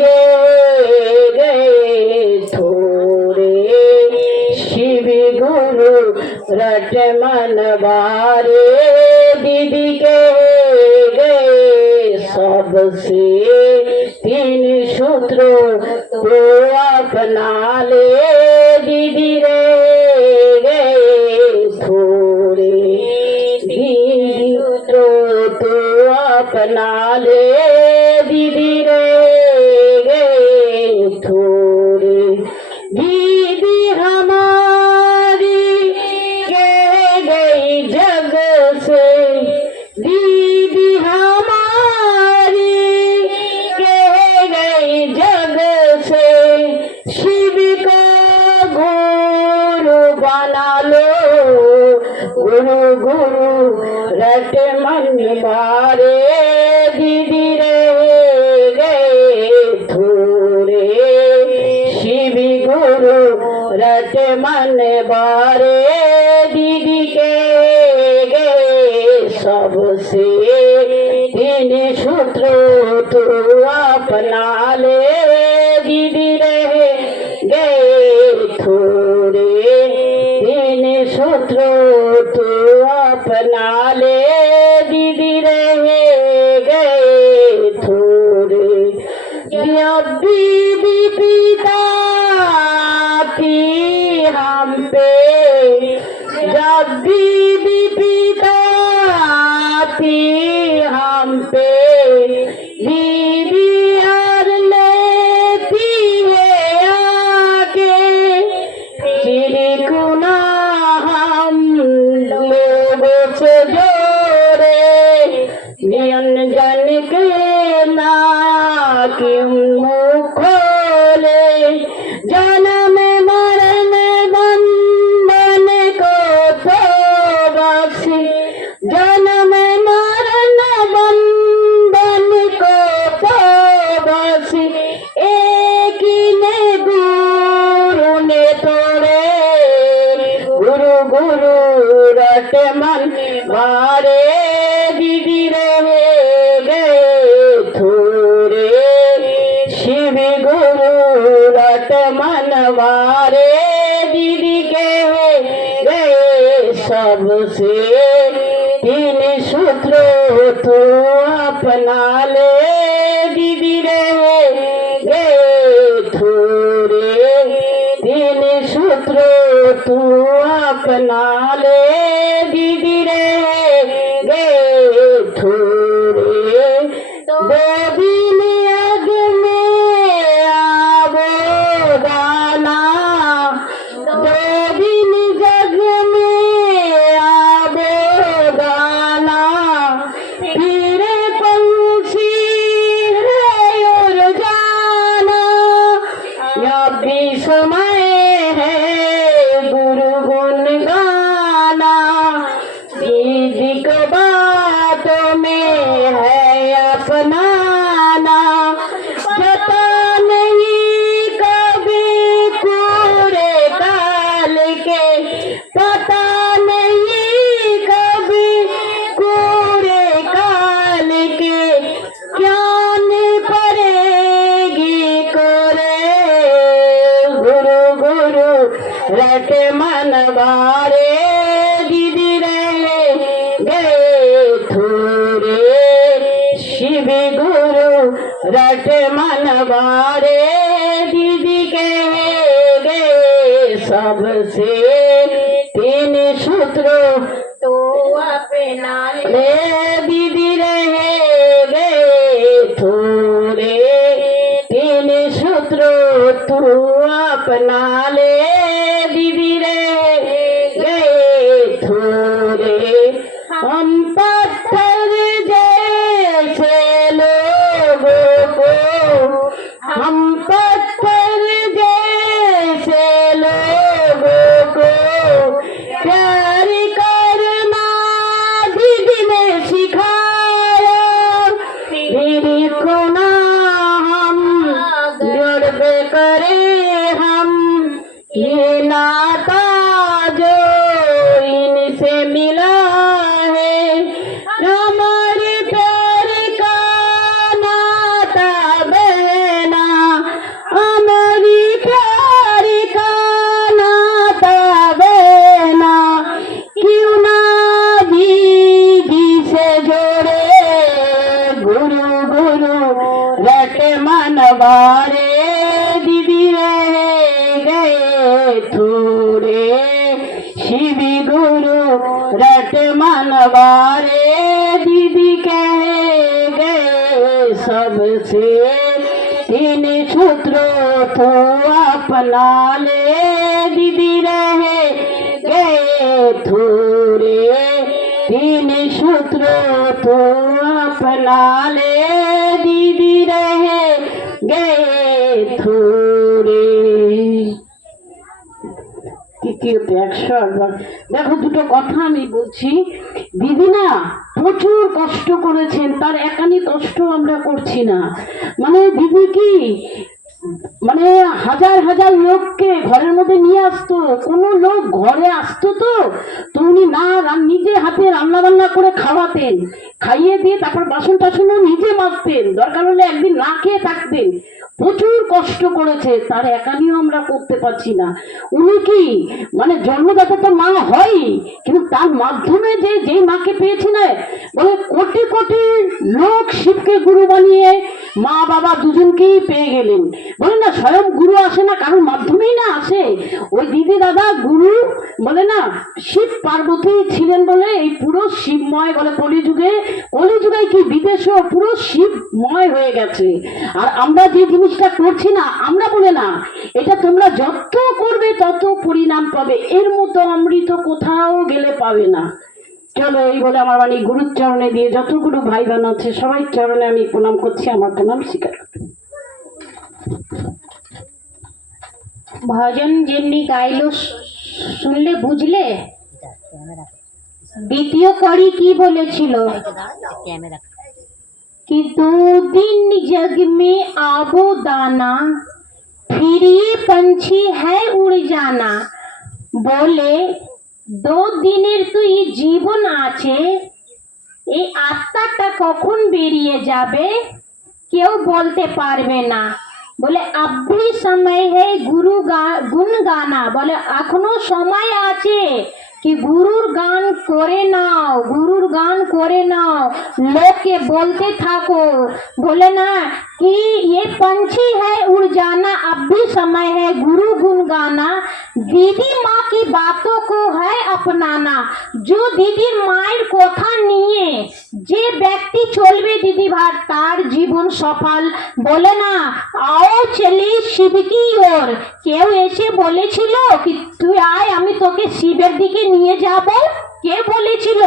रट मन बारे, दीदी के गए सबसे तीन सूत्र तो अपना ले, दीदी रे गए थोड़े, दीदी तो अपना ले, दीदी रे गए थोड़े, दीदी हमारी जग से, दीदी हमारी कह गई जग से, शिव को गुरु बना लो, गुरु गुरु रट मन मारे, दीदी रह गए थोड़े, शिव गुरु रट मन बारे, दीदी के गए सबसे तीन सूत्र तो अपना ले, दीदी रह गए थोड़े, तीन सूत्र तो अपना ले, दीदी रह गए थोड़े, जब बीबी पिता हम पे, जब बीबी पिता हम पे, बीबी हर लेती है आके, चिड़कुना हम लोगों से जोड़े, नियंजन के ना क्यों मुँह खोले, जन्म मरण बंधन को तो बस, जन्म मरण बंधन को तो बस, एक ने गुरु ने तोड़े, गुरु गुरु रट मन मारे, दीदी रह गए थोड़े, शिव गुरु रट मनवारे, दीदी कह गए सबसे तीन सूत्र तो अपना ले, दीदी रह गए थोड़े तीन सूत्र तू अपना ले, दीदी रह गए थोड़े दो दिन अग में आवो दाना, दो दिन जग में आवो दाना, फिर पंछी है उड़ जाना, अभी समय है गुरु गुण गाना, दीदी को बातों में है अपनाना, पता नहीं कभी पूरे काल के, पता नहीं कभी पूरे काल के, ज्ञान पड़ेगी कोरे, गुरु गुरु रट मनवारे, दीदी रह गए थोड़े, शिव गुरु रट मनवारे, दीदी कह गए सबसे तीन सूत्र तो अपना ले, दीदी रह गए थोड़े तीन सूत्र तू अपना ले, दीदी रह गए थोड़े हम पत्थर जैसे लोगों को, हम पत्थर जैसे लोगों को प्यार करना दीदी ने सिखाया, मेरी को ना हम जुड़ करे हम, ये नाता जो इनसे मिला है, हमारे प्यार का नाता बहना, हमारी प्यार का नाता बहना, क्यों ना दीदी से जोड़े, गुरु गुरु रट मनवारे, दीदी रह गए थोड़े, शिव गुरु रट मनवारे, दीदी कह गए सबसे तीन सूत्र तो अपना ले, दीदी रह गए थोड़े तीन सूत्र तो अपना ले, दीदी रह गए थोड़े। তৃতীয়তে 108 বার। দেখো দুটো কথা আমি বলছি, দিদি না প্রচুর কষ্ট করেছেন, তার একানি কষ্ট আমরা করছি না। মানে দিদি কি মানে হাজার হাজার লোককে ঘরের মধ্যে নিয়ে আসতো, কোনো লোক ঘরে আসতো তো উনি না নিজে হাতে রান্না বান্না করে খাওয়াতেন, খাইয়ে দিয়ে তারপর বাসন টাসনও নিজে মাজতেন, দরকার হলে একদিন না খেয়ে থাকতেন। প্রচুর কষ্ট করেছে, তার একানিও আমরা করতে পারছি না। উনি কি মানে জন্মদাতা তো মা হয়, কিন্তু তার মাধ্যমে যেই মাকে পেয়েছি না, বলে কোটি কোটি লোক শিবকে গুরু বানিয়ে মা বাবা দুজনকেই পেয়ে গেলেন। বলে না স্বয়ং গুরু আসে না, কারোর মাধ্যমেই না আসে। ওই দিদি দাদা গুরু বলে না শিব পার্বতী ছিলেন বলে এই পুরো শিবময়, বলে কলিযুগে কি বিদেশেও পুরো শিবময় হয়ে গেছে। আর আমরা যে জিনিসটা করছি না, আমরা বলে না এটা তোমরা যত করবে তত পরিণাম পাবে, এর মতো অমৃত কোথাও গেলে পাবে না। চলো এই বলে আমার বাণী গুরুর চরণে দিয়ে যতগুলো ভাই বোন আছে সবাই চরণে আমি প্রণাম করছি, আমার প্রণাম স্বীকার। ভজন যেমনি গাইলো শুনলে বুঝলে। দ্বিতীয় কড়ি কি বলেছিল कि 2 दिन जग में आबो दाना, फिर ये पंछी है उड़ जाना। बोले 2 দিনের তুই জীবন আছে, এই আত্মাটা কখন বেরিয়ে যাবে কেউ বলতে পারবে না। বলে अभी समय है गुरु गुण गाना, বলে এখনো সময় আছে कि गुरुर गान करे नाओ, गुरुर गान करे नाओ, लोग के बोलते थाको। बोले ना कि ये पंछी है उड़ जाना, अब भी समय है गुरु गुण गाना। दीदी माँ की बातों को है अपनाना, जो दीदी माয়ের কথা নিয়ে যে ব্যক্তি চলবে দিদি ভাই তার জীবন সফল। বলে না आओ चले शिव की ओर, কেউ এসে বলেছিল কি তুই আয় আমি তোকে শিবের দিকে নিয়ে যাব? কে বলেছিল?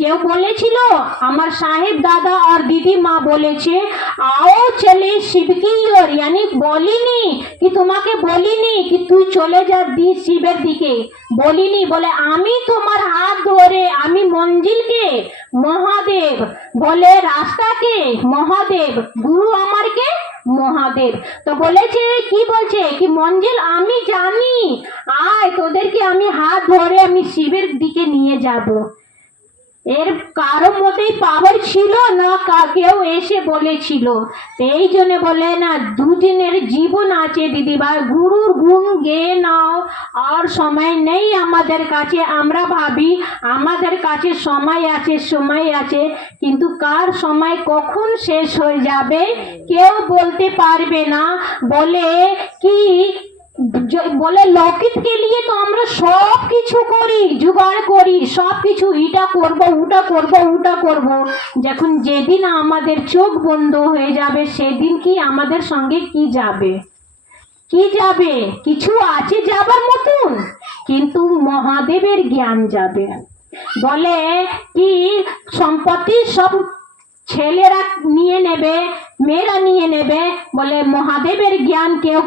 কেউ বলেছিল? আমার সাহেব দাদা আর দিদি মা বলেছে आओ चले शिव की ओर, यानी বলিনি কি তোমাকে বলিনি কি তুই চলে যা শিবের দিকে, বলিনি। বলে আমি তোমার হাত ধরে আমি মঞ্জিলকে মহাদেব, বলে রাস্তাকে মহাদেব, গুরু আমার কে মহাদেব। তো বলেছে কি বলছে কি মঞ্জিল আমি জানি, আয় তোদেরকে আমি হাত ধরে আমি শিবের দিকে নিয়ে যাব। এর কারো মতেই পাওয়ার ছিল না, কেউ এসে বলেছিল। এই জন্য বলে না দুদিনের জীবন আছে দিদিভাই, গুরুর গুণ গেয়ে নাও। আর সময় নেই আমাদের কাছে, আমরা ভাবি আমাদের কাছে সময় আছে সময় আছে, কিন্তু কার সময় কখন শেষ হয়ে যাবে কেউ বলতে পারবে না। বলে কি বলে লৌকিক কে লিয়ে তো আমরা সব কিছু করি, জোগাড় করি সব কিছু, এটা করব ওটা করব ওটা করব। যখন যেদিন আমাদের চোখ বন্ধ হয়ে যাবে সেদিন কি আমাদের সঙ্গে কি যাবে? কি যাবে? কিছু আছে যাবার মতন, কিন্তু মহাদেবের জ্ঞান যাবে। বলে কি সম্পত্তি সব ছেলেরা নিয়ে নেবে, মেয়েরা নিয়ে নেবে, বলে মহাদেবের জ্ঞান কেউ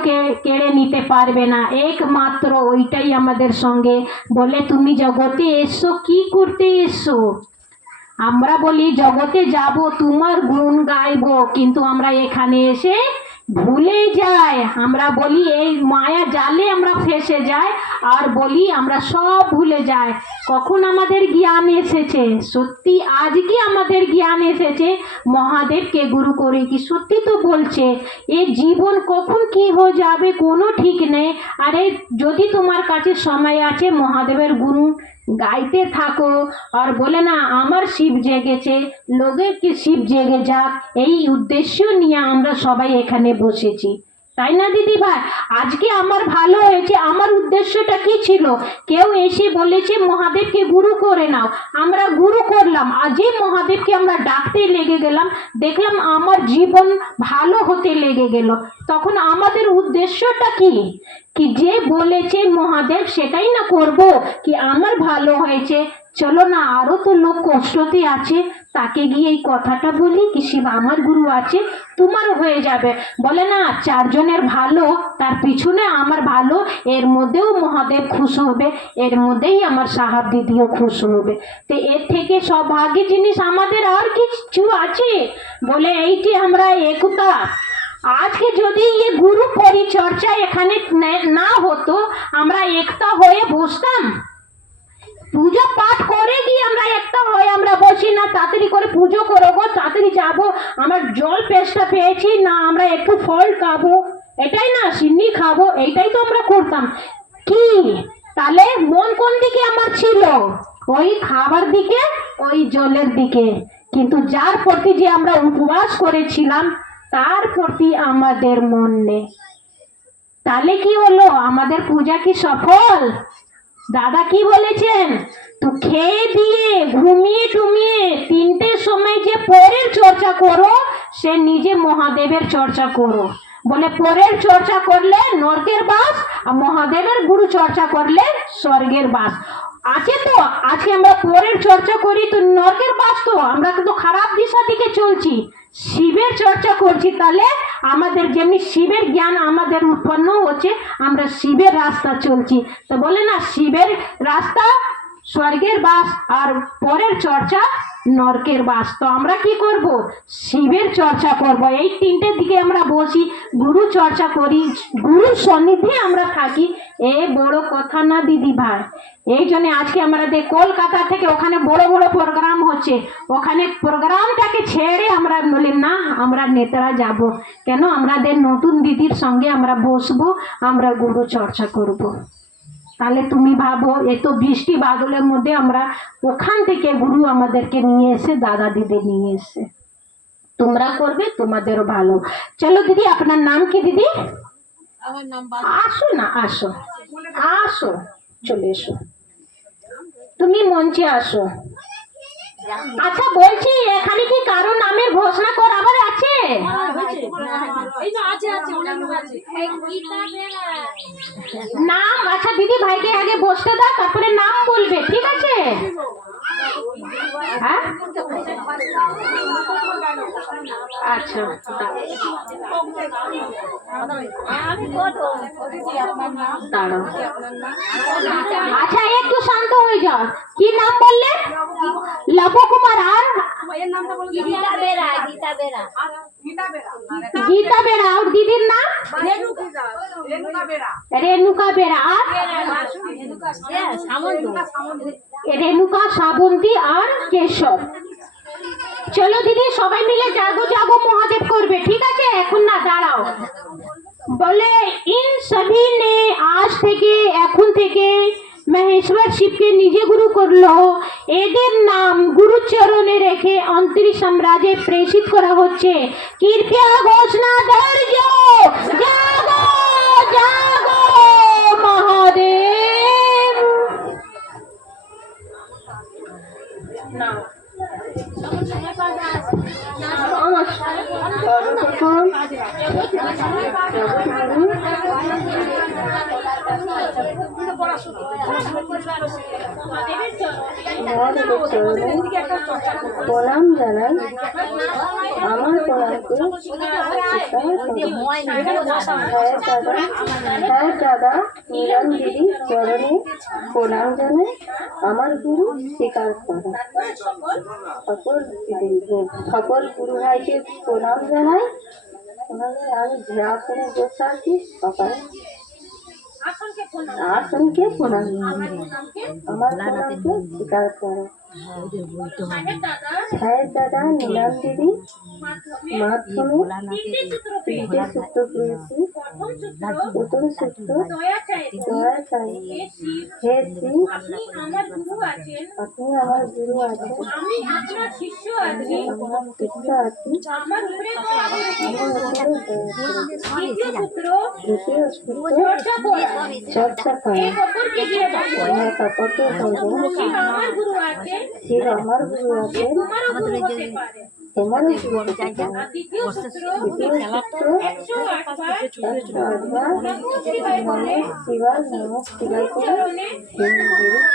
কেড়ে নিতে পারবে না, একমাত্র ওইটাই আমাদের সঙ্গে। বলে তুমি জগতে এসো কি করতে এসো? আমরা বলি জগতে যাব তোমার গুণ গাইবো, কিন্তু আমরা এখানে এসে ভুলে যাই। আমরা বলি এই মায়া জালে আমরা ফেসে যাই আর বলি আমরা সব ভুলে যাই। কখন আমাদের জ্ঞান এসেছে? সত্যি আজকে আমাদের জ্ঞান এসেছে মহাদেবকে গুরু করে। কি সত্যি তো বলছে এই জীবন কখন কি হয়ে যাবে কোনো ঠিক নেই। আরে যদি তোমার কাছে সময় আছে মহাদেবের গুণ গাইতে থাকো। আর বলে না আমার শিব জেগেছে, লোকের কি শিব জেগে যাক, এই উদ্দেশ্য নিয়ে আমরা সবাই এখানে বসেছি, তাই না দিদি ভাই? আজকে আমার ভালো হয়েছে, আমার উদ্দেশ্যটা কি ছিল? কেউ এসে বলেছে মহাদেবকে গুরু করে নাও, আমরা গুরু করলাম। আর যে মহাদেবকে আমরা ডাকতে লেগে গেলাম, দেখলাম আমার জীবন ভালো হতে লেগে গেল। তখন আমাদের উদ্দেশ্যটা কি? কি যে বলেছে মহাদেব সেটাই না করব, কি আমার ভালো হয়েছে চলো না আরো তো লোক কষ্টতে আছে তাকে গিয়ে এই কথাটা বলি কি শিব আমার গুরু আছে তোমারও হয়ে যাবে। বলে না চারজনের ভালো তার পিছনে আমার ভালো, এর মধ্যেও মহাদেব খুশ হবে, এর মধ্যেই আমার সাহাব দিদিও খুশ হবে। তো এর থেকে সৌভাগ্য জিনিস আমাদের আর কিছু আছে? বলে এইটি আমরা একতা। আজকে যদি এই গুরু পরিচর্যা এখানে না হতো আমরা একটা হয়ে বসতাম? পুজো পাঠ করে গিয়ে আমরা একটা হয়ে আমরা বসি না তাড়াতাড়ি করে পুজো করবো, তাড়াতাড়ি যাবো, আমার জল পেশটা পেয়েছি না আমরা একটু ফল খাবো, এটাই না সিন্নি খাবো, এইটাই তো আমরা করতাম। কি তাহলে মন কোন দিকে আমার ছিল? ওই খাবার দিকে, ওই জলের দিকে। কিন্তু যার প্রতি যে আমরা উপবাস করেছিলাম তার প্রতি আমাদের মন নেই। তাহলে কি হলো? আমাদের পূজা কি সফল? দাদা কি বলেছেন? তো খেয়ে দিয়ে ঘুমিয়ে টুমিয়ে তিনটের সময় যে পরের চর্চা করো সে নিজে মহাদেবের চর্চা করো। বলে পরের চর্চা করলে নরকের বাস, আর মহাদেবের গুরু চর্চা করলে স্বর্গের বাস আছে। তো আজকে আমরা পরের চর্চা করি তো নরকের বাস, তো আমরা কিন্তু খারাপ দিশা দিকে চলছি। শিবের চর্চা করছি তাহলে আমাদের যেমনি শিবের জ্ঞান আমাদের উৎপন্ন হচ্ছে আমরা শিবের রাস্তা চলছি। তো বলে না শিবের রাস্তা স্বর্গের বাস, আর পরের চর্চা নরকের বাস। তো আমরা কি করব? শিবের চর্চা করব। এই তিনটের দিকে আমরা বসি, গুরু চর্চা করি, গুরু সন্নিধি আমরা থাকি। এ বড় কথা না দিদি ভাই? এই জন্য আজকে আমাদের কলকাতা থেকে ওখানে বড় বড় প্রোগ্রাম হচ্ছে, ওখানে প্রোগ্রামটাকে ছেড়ে আমরা বলি না আমরা নেতারা যাব কেন? আমাদের নতুন দিদির সঙ্গে আমরা বসবো, আমরা গুরু চর্চা করব। তাহলে তুমি ভাবো, এত বৃষ্টি বাদলের মধ্যে আমরা ওখান থেকে গুরু আমাদেরকে নিয়ে এসে, দাদা দিদি নিয়ে এসে তোমরা করবে, তোমাদেরও ভালো। চলো দিদি, আপনার নাম কি দিদি? আসো না, আসো আসো, চলে এসো, তুমি মঞ্চে আসো। আচ্ছা বলছি, এখানে কি কারো নামের ঘোষণা করাবার আছে? নাম? আচ্ছা দিদি ভাইকে আগে বসতে দাও, তারপরে নাম বলবে, ঠিক আছে? হ্যাঁ, আচ্ছা দাঁড়াও। আচ্ছা একটু শান্ত হয়ে যাও। কি নাম বললে? লব কুমার। আর গীতা বেরা। আর দিদির নাম? রেণুকা বেরা। আর রেণুকা সাবন্তী আর কেশব। চলো দিদি, সবাই মিলে জাগো জাগো মহাদেব করবে, ঠিক আছে? এখন না, দাঁড়াও। বলে ইন সभी ने आज থেকে, এখন থেকে মহেশ্বর শিবকে নিজে গুরু করলো। এদের নাম গুরু চরণে রেখে 29 সাম্রাজ্যে প্রেষিত করা হচ্ছে। কৃপয়া ঘোষণা ধৈর্য, জাগো জাগো মহাদেব। না প্রণাম জানাই। আমার প্রণামকে দাদা নীলম দিদি চরণে প্রণাম জানাই। আমার গুরু স্বীকার করে। সকল গুরু ভাইকে প্রণাম জানাই। আমি যে আসনে বসে আছি, সকালে আসনকে প্রণাম জানাই। আমার প্রণামকে স্বীকার করো। সাহেব দাদা নীলাম দিদি মাধ্যমে 3টে সূত্র পেয়েছি। প্রথম সূত্র, দয়া চাই হে শিব, আপনি আমার গুরু আছেন, আমার শিষ্য আছি, আমার উপরে দ্বিতীয় সূত্র, চর্চা করা। কাপড়কে করবো, শিব আমার গুরু আছেন, তোমারও দ্বিতীয় সূত্র, 108বার শিবার নমঃ শিবায় চরণে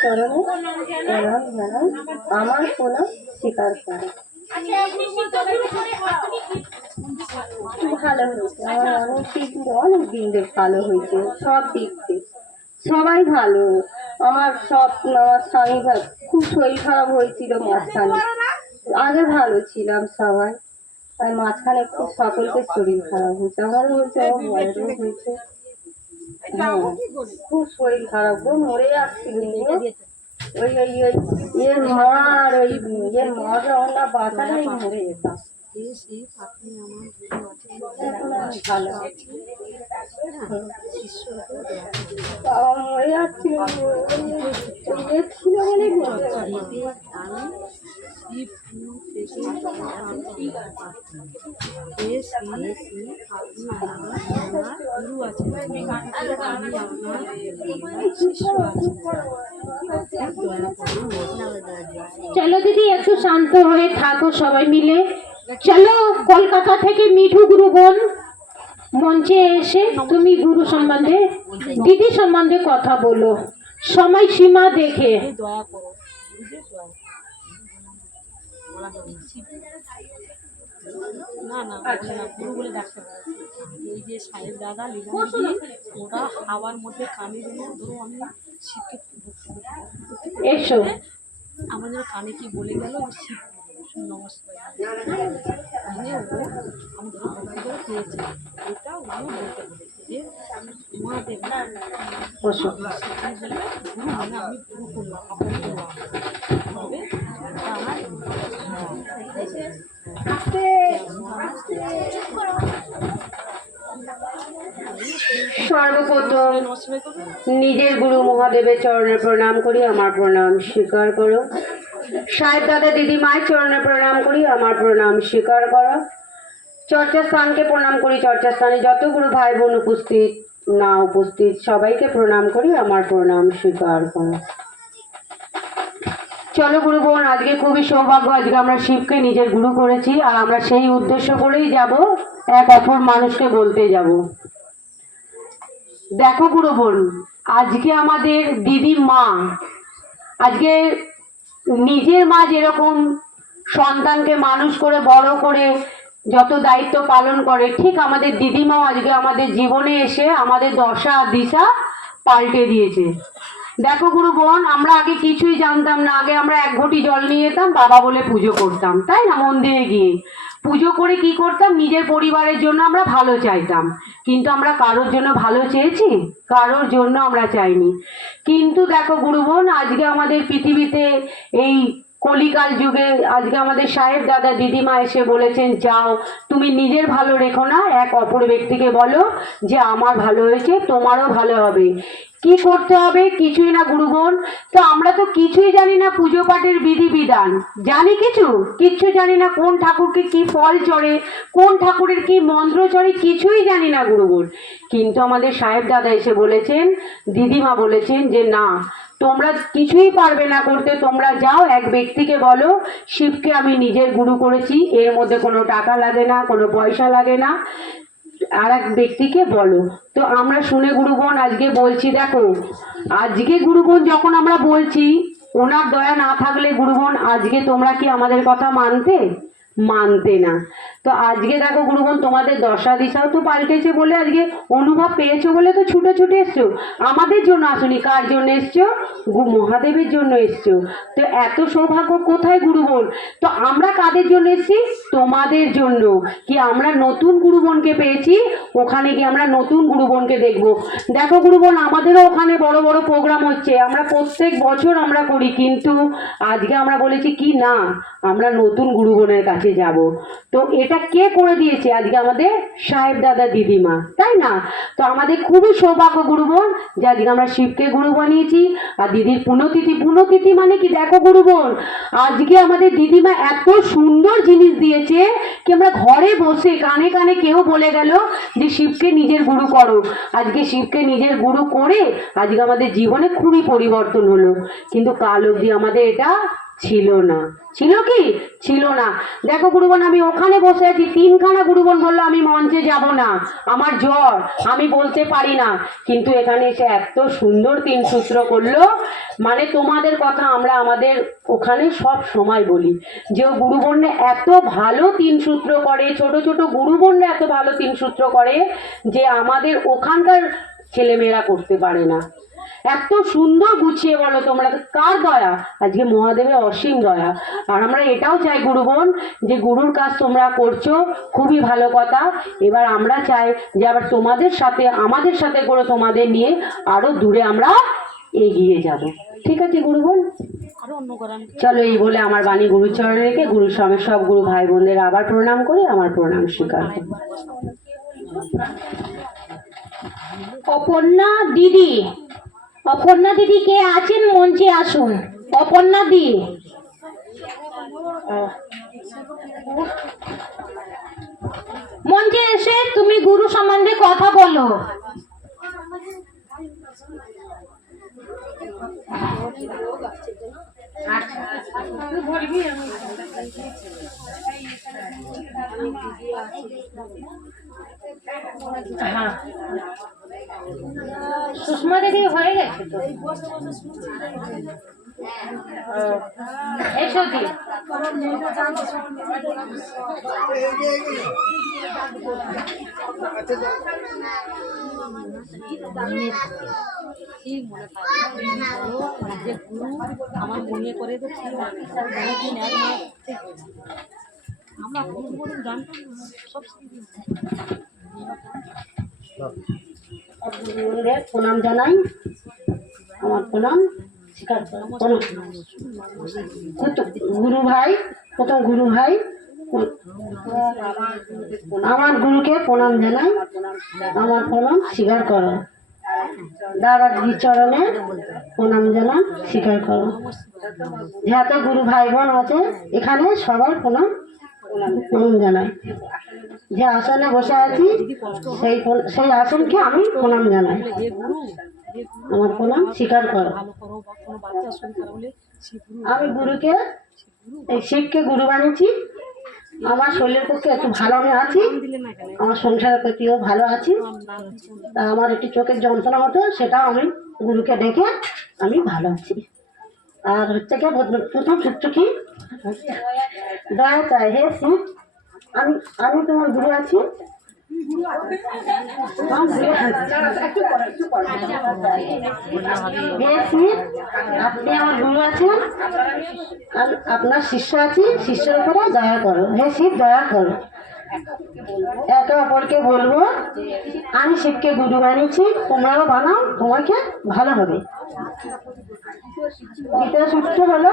প্রণাম জানাই। আমার প্রণাম স্বীকার করে। ভালো হয়েছে, আমার অনেক দিন ধরে ভালো হয়েছে, সব দিক থেকে সবাই ভালো। আমার স্বামী খুব শরীর খারাপ হয়েছিল মাঝখানে, আগে ভালো ছিলাম সবাই, আর মাঝখানে খুব সকলকে শরীর খারাপ হয়েছে। আমারও হয়েছে, আমার বয়েরও হয়েছে। হ্যাঁ, খুব শরীর খারাপ গো, মরে যাচ্ছিল। ওই এর মার ওনা বাঁচালেই মরে যেতাম। এখন আমি ভালো আছি। বাবা মরে যাচ্ছিল, ছিল বলে বলতে পারি। চলো দিদি, একটু শান্ত হয়ে থাকো সবাই মিলে। চলো, কলকাতা থেকে মিঠু গুরু বোন মঞ্চে এসে তুমি গুরু সম্বন্ধে, দিদি সম্বন্ধে কথা বলো, সময় সীমা দেখে। না না গুরু বলে ডাকতে পারে। এই যে সাহেব দাদা লীলা, ওরা হাওয়ার মধ্যে কানে দিলে, ধরো আমি শিবকে এসো। আমার যেন কানে কি বলে গেল শিব নমস্কার মানে ও আমাদের করে পেয়েছে এটা ও বলতে বলেছে যে মহাদেব না বসো। গুরু মানে আমি গুরু করলাম আপন করলাম হবে আমার সর্বপ্রথম নমস্কার করবে নিজের গুরু মহাদেবের চরণে প্রণাম করি, আমার প্রণাম স্বীকার করো। সাহেব দাদা দিদিমায়ের চরণে প্রণাম করি, আমার প্রণাম স্বীকার করো। চর্চা স্থানকে প্রণাম করি, চর্চা স্থানে যত গুরু ভাই বোন উপস্থিত না উপস্থিত সবাইকে প্রণাম করি, আমার প্রণাম স্বীকার করো। চলো গুরু বোন, আজকে খুবই সৌভাগ্য, আজকে আমরা শিবকে নিজের গুরু করেছি, আর আমরা সেই উদ্দেশ্য করেই যাব, এক অপর মানুষকে বলতে যাব। দেখো গুরু বোন, আজকে আমাদের দিদি মা, আজকে নিজের মা যেরকম সন্তানকে মানুষ করে বড় করে যত দায়িত্ব পালন করে, ঠিক আমাদের দিদিমাও আজকে আমাদের জীবনে এসে আমাদের দশা দিশা পাল্টে দিয়েছে। দেখো গুরু বোন, আমরা আগে কিছুই জানতাম না, আগে আমরা এক ঘটি জল নিয়ে যেতাম, বাবা বলে পুজো করতাম, তাই না? মন্দিরে গিয়ে পুজো করে কি করতাম, নিজের পরিবারের জন্য আমরা ভালো চাইতাম, কিন্তু আমরা কারোর জন্য ভালো চেয়েছি? কারোর জন্য আমরা চাইনি। কিন্তু দেখো গুরু বোন, আজকে আমাদের পৃথিবীতে এই কলিকাল যুগে আজকে আমাদের সাহেব দাদা দিদিমা এসে বলেছেন, যাও তুমি নিজের ভালো রেখো না, এক অপর ব্যক্তিকে বলো যে আমার ভালো হয়েছে, তোমারও ভালো হবে। কি করতে হবে? কিছুই না গুরু বোন, তো আমরা তো কিছুই জানি না পুজো পাঠের বিধি বিধান, জানি কিচ্ছু জানি না, কোন ঠাকুরকে কি ফল চড়ে, কোন ঠাকুরের কি মন্ত্র চড়ে, কিছুই জানি না গুরু বোন। কিন্তু আমাদের সাহেব দাদা এসে বলেছেন, দিদিমা বলেছেন যে না, তোমরা কিছুই পারবে না করতে, তোমরা যাও এক ব্যক্তিকে বলো শিবকে আমি নিজের গুরু করেছি, এর মধ্যে কোনো টাকা লাগে না, কোনো পয়সা লাগে না, আর এক ব্যক্তিকে বলো। তো আমরা শুনে গুরু বোন আজকে বলছি, দেখো আজকে গুরু বোন যখন আমরা বলছি, ওনার দয়া না থাকলে গুরু বোন আজকে তোমরা কি আমাদের কথা মানতে না। তো আজকে দেখো গুরু বোন, তোমাদের দশা দিশাও তো পাল্টেছে বলে আজকে অনুভব পেয়েছো বলে তো ছুটে ছুটে এসছো, আমাদের জন্য আসনি, কার জন্য এসছো? মহাদেবের জন্য এসছো। তো এত সৌভাগ্য কোথায় গুরু বোন? তো আমরা কাদের জন্য এসেছি? তোমাদের জন্য। কি আমরা নতুন গুরু বোনকে পেয়েছি, ওখানে গিয়ে আমরা নতুন গুরু বোনকে দেখবো। দেখো গুরু বোন, আমাদেরও ওখানে বড় বড় প্রোগ্রাম হচ্ছে, আমরা প্রত্যেক বছর আমরা করি, কিন্তু আজকে আমরা বলেছি কি না, আমরা নতুন গুরু বোনের কাছে যাব। তো এটা কে করে দিয়েছে? আজকে আমাদের সাহেব দাদা দিদিমা, তাই না? তো আমাদের খুবই সৌভাগ্য গুরু বোন যে আজকে আমরা শিবকে গুরু বানিয়েছি। আর দিদির পুণ্যতিথি মানে কি, দেখো গুরু বোন, আজকে আমাদের দিদিমা এত সুন্দর জিনিস দিয়েছে কি আমরা ঘরে বসে কানে কানে কেউ বলে গেল যে শিবকে নিজের গুরু করো। আজকে শিবকে নিজের গুরু করে আজকে আমাদের জীবনে খুবই পরিবর্তন হলো, কিন্তু কাল অবধি আমাদের এটা ছিল না। ছিল কি? ছিল না। দেখো গুরুবন, আমি ওখানে বসে আছি, 3খানা গুরুবন বললো আমি মঞ্চে যাব না, আমার জ্বর, আমি বলতে পারি না, কিন্তু এখানে এসে এত সুন্দর 3 সূত্র করলো। মানে তোমাদের কথা আমরা আমাদের ওখানে সব সময় বলি যে ও গুরুবনে এত ভালো 3 সূত্র করে, ছোট ছোট গুরুবনরা এত ভালো 3 সূত্র করে যে আমাদের ওখানকার ছেলেমেয়েরা করতে পারে না। এত সুন্দর গুছিয়ে বলো তোমরা, কার দয়া? আজকে মহাদেবের অসীম দয়া। আর আমরা এটাও চাই গুরু বোন যে গুরুর কাজ তোমরা করছো, খুবই ভালো কথা। এবার আমরা চাই যে আবার তোমাদের সাথে আমাদের সাথে করে তোমাদের নিয়ে আরো দূরে আমরা এগিয়ে যাব। ঠিক আছে গুরু বোন, আরো অন্য করান চলো এই বলে আমার বাণী গুরুচরণে রেখে গুরুর সমেত সব গুরু ভাই বোনদের আবার প্রণাম করি, আমার প্রণাম স্বীকার করি। অপর্ণা দিদি কে আছেন মঞ্চে আসুন। অপর্ণা দি, মঞ্চে এসে তুমি গুরু সম্বন্ধে কথা বলো। হ্যাঁ, সুষমা দিদি হয়ে গেছে তো। এসো দি ঠিক মনে থাকে যে গুরু আমার মনে করে তো ছিল বহুদিন 1 মাস থেকে আমরা গুরু জানতাম না সব গুরুদের প্রণাম জানাই, আমার প্রণাম স্বীকার করো। গুরু ভাই, প্রথম গুরু ভাই, আমার গুরুকে প্রণাম জানাই, আমার প্রণাম স্বীকার করো। দাদা দিদির চরণে প্রণাম জানান, স্বীকার করো। যাতে গুরু ভাই বোন আছে এখানে সবার প্রণাম জানাই। যে আসনে বসে আছি সেই আসনকে আমি প্রণাম জানাই, আমার প্রণাম স্বীকার করো। ভালো করো বা কোনো বাচ্চার শরীর খারাপ হলে সে গুরু আমি গুরুকে, এই শিবকে গুরু বানিয়েছি। আমার শরীরের পক্ষে একটু ভালো আমি আছি, দিলে না কেন আমার সংসারের প্রতিও ভালো আছি। তা আমার একটু চোখের যন্ত্রণা হতো, সেটাও আমি গুরুকে ডেকে আমি ভালো আছি। আর হচ্ছে কি প্রথম সূত্র কি, দয়া চাই হে শিব, আমি আমি তোমার গুরু আছি। হে শিব, আপনি আমার গুরু আছেন, আপনার শিষ্য আছি, শিষ্যের উপরে দয়া করো। হে শিব, দয়া করো। একে অপরকে বলবো আমি শিবকে গুরু বানিয়েছি, তোমরাও বানাও, তোমাকে ভালো হবে। দ্বিতীয় সূত্র হলো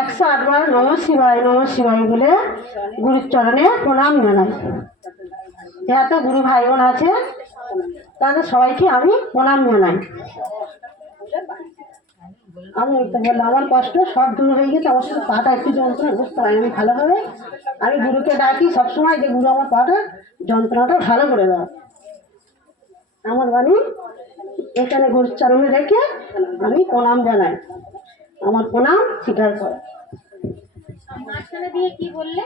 108 বার নমঃ শিবায় নমঃ শিবায় বলে গুরুর চরণে প্রণাম জানাই। এত গুরু ভাই বোন আছে তাদের সবাইকে আমি প্রণাম জানাই। আমি তো বললাম আমার কষ্ট সব দূর হয়ে গেছে, আমার শুধু পাটা একটু যন্ত্রণা বুঝতে পারি আমি ভালোভাবে। আমি গুরুকে ডাকি সবসময় যে গুরু আমার পাটা যন্ত্রণাটা ভালো করে দাও। আমার বাণী এখানে গুরুর চরণে রেখে আমি প্রণাম জানাই, আমার প্রণাম স্বীকার করো। মাঝখানে দিয়ে কি বললে?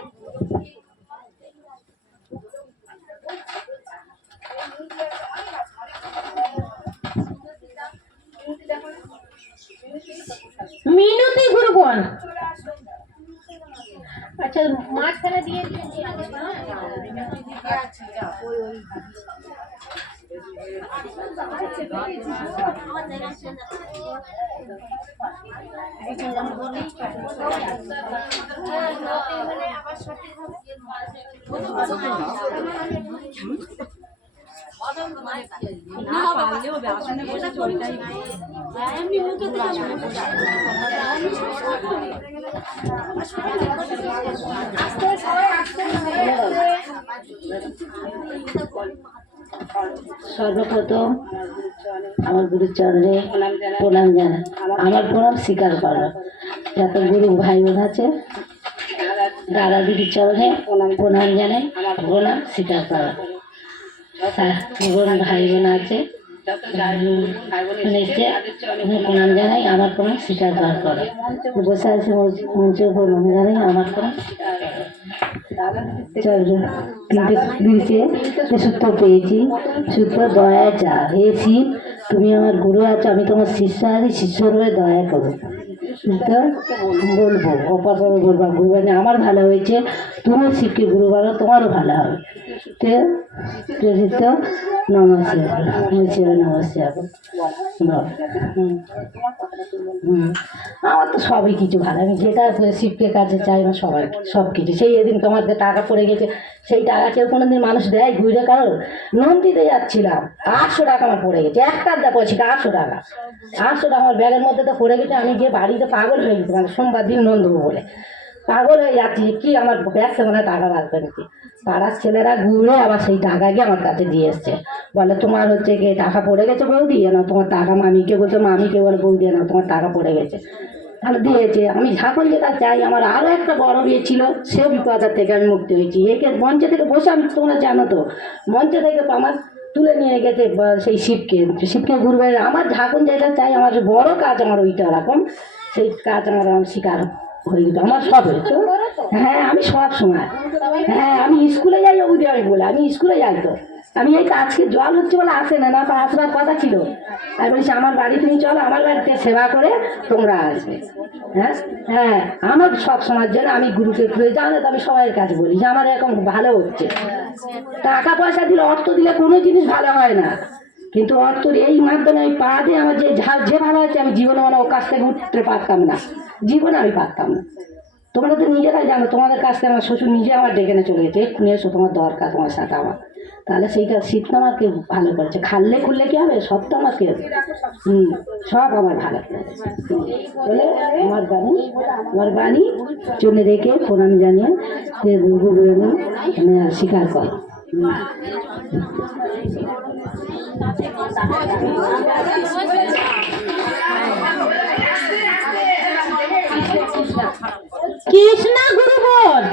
মিনতি গুরুগণ, আচ্ছা মাঝখানে দিয়ে না পারলেও আসনে বসেছে ওইটাই এমনি মুখে তো আসনে বসে সর্বপ্রথম আমার গুরুর চরণে প্রণাম জানাই, আমার প্রণাম স্বীকার করো। যত গুরু ভাই বোন আছে দাদা দিদির চরণে প্রণাম জানাই, প্রণাম স্বীকার করো। বোন ভাই বোন আছে প্রণাম জানাই, আমার প্রণাম স্বীকার করো। বসে আছে মঞ্চে প্রণাম জানাই, আমার প্রণাম তিনটে সূত্র পেয়েছি। সূত্র দয়া চা, হে শিব তুমি আমার গুরু আছো, আমি তোমার শিষ্য আছি, শিষ্যর হয়ে দয়া করো। বলবো অপার বলবো গুরু বানিয়ে আমার ভালো হয়েছে, তুমিও শিবকে গুরু বানো, তোমারও ভালো হবে। নমস্কার নমস্কার। আমার তো সবই কিছু ভালো, আমি যেটা শিবকে কাছে চাই না সবাই সব কিছু। সেই এদিন তোমাদের টাকা পড়ে গেছে, সেই টাকা কেউ কোনোদিন মানুষ দেয় ঘুরে কারোর? নুন দিতে যাচ্ছিলাম 800 টাকা আমার পড়ে গেছে, একটা পয়সা 800 টাকা, 800 টাকা আমার ব্যাগের মধ্যে তো পড়ে গেছে। আমি গিয়ে বাড়িতে পাগল হয়ে গেছি, মানে সোমবার দিন নুন দেবো বলে পাগল হয়ে যাচ্ছি কি আমার ব্যাগ থেকে মানে টাকা বার করেছি। পাড়ার ছেলেরা ঘুরে আবার সেই টাকা গিয়ে আমার কাছে দিয়ে এসছে, বলে তোমার হচ্ছে গিয়ে টাকা পড়ে গেছে বৌদি, না তোমার টাকা মামিকে বলছে, মামিকে বলে বৌদি না তোমার টাকা পড়ে গেছে। তাহলে দিয়েছে। আমি ঝাঁকন যেটা চাই, আমার আরও একটা বড় বিয়ে ছিল, সেও বিপদের থেকে আমি মুক্তি হয়েছি। একে মঞ্চে থেকে বসে আমি তোমরা জানো তো মঞ্চে থেকে আমার তুলে নিয়ে গেছে সেই শিবকে ঘুরবে। আমার ঝাঁকন যেটা চাই, আমার বড় কাজ আমার ওইটা রকম, সেই কাজ আমার শিকার হয়ে গেছে আমার সব হয়েছে। হ্যাঁ আমি সব সময়, হ্যাঁ আমি স্কুলে যাই ওই আমি বলে, আমি স্কুলে যাই তো আমি এই আজকে জল হচ্ছে বলে আসে না, না আসবার কথা ছিল। আমি বলছি আমার বাড়ি তুমি চলো, আমার বাড়িতে সেবা করে তোমরা আসবে। হ্যাঁ হ্যাঁ, আমার সব সময়ের জন্য আমি গুরুকে প্রয়োজন, তো আমি সবাইয়ের কাছে বলি যে আমার এরকম ভালো হচ্ছে। টাকা পয়সা দিলে, অর্থ দিলে কোনো জিনিস ভালো হয় না, কিন্তু অর্থর এই মাধ্যমে আমি পা দিয়ে আমার যে ভালো হচ্ছে, আমি জীবনে মানে ওর কাছ থেকে উঠতে পারতাম না, জীবনে আমি পারতাম না। তোমরা তো নিজেরাই জানো, তোমাদের কাছ থেকে আমার শ্বশুর নিজে আমার ডেকে নিয়ে চলে গেছে, এক্ষুনি এসো তোমার দরকার তোমার সাথে আমার। তাহলে সেইটা শীতটা আমাকে ভালো করেছে, খাললে খুললে কি হবে, সব তো আমাকে সব আমার ভালো করেছে। বলে আমার বাণী চলে রেখে প্রণাম জানিয়ে গুরু স্বীকার কর। কৃষ্ণা গুরু বল।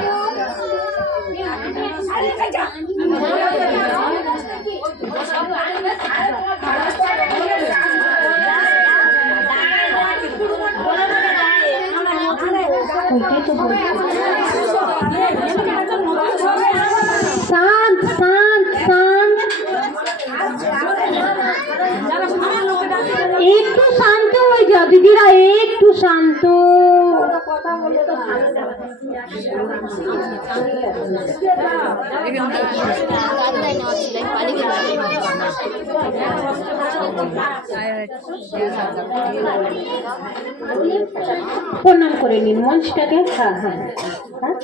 শান্ত শান্ত শান্ত, একটু শান্ত হয়ে যাও দিদিরা, একটু শান্ত। প্রণাম করে নিন মঞ্চটাকে। হ্যাঁ হ্যাঁ হ্যাঁ,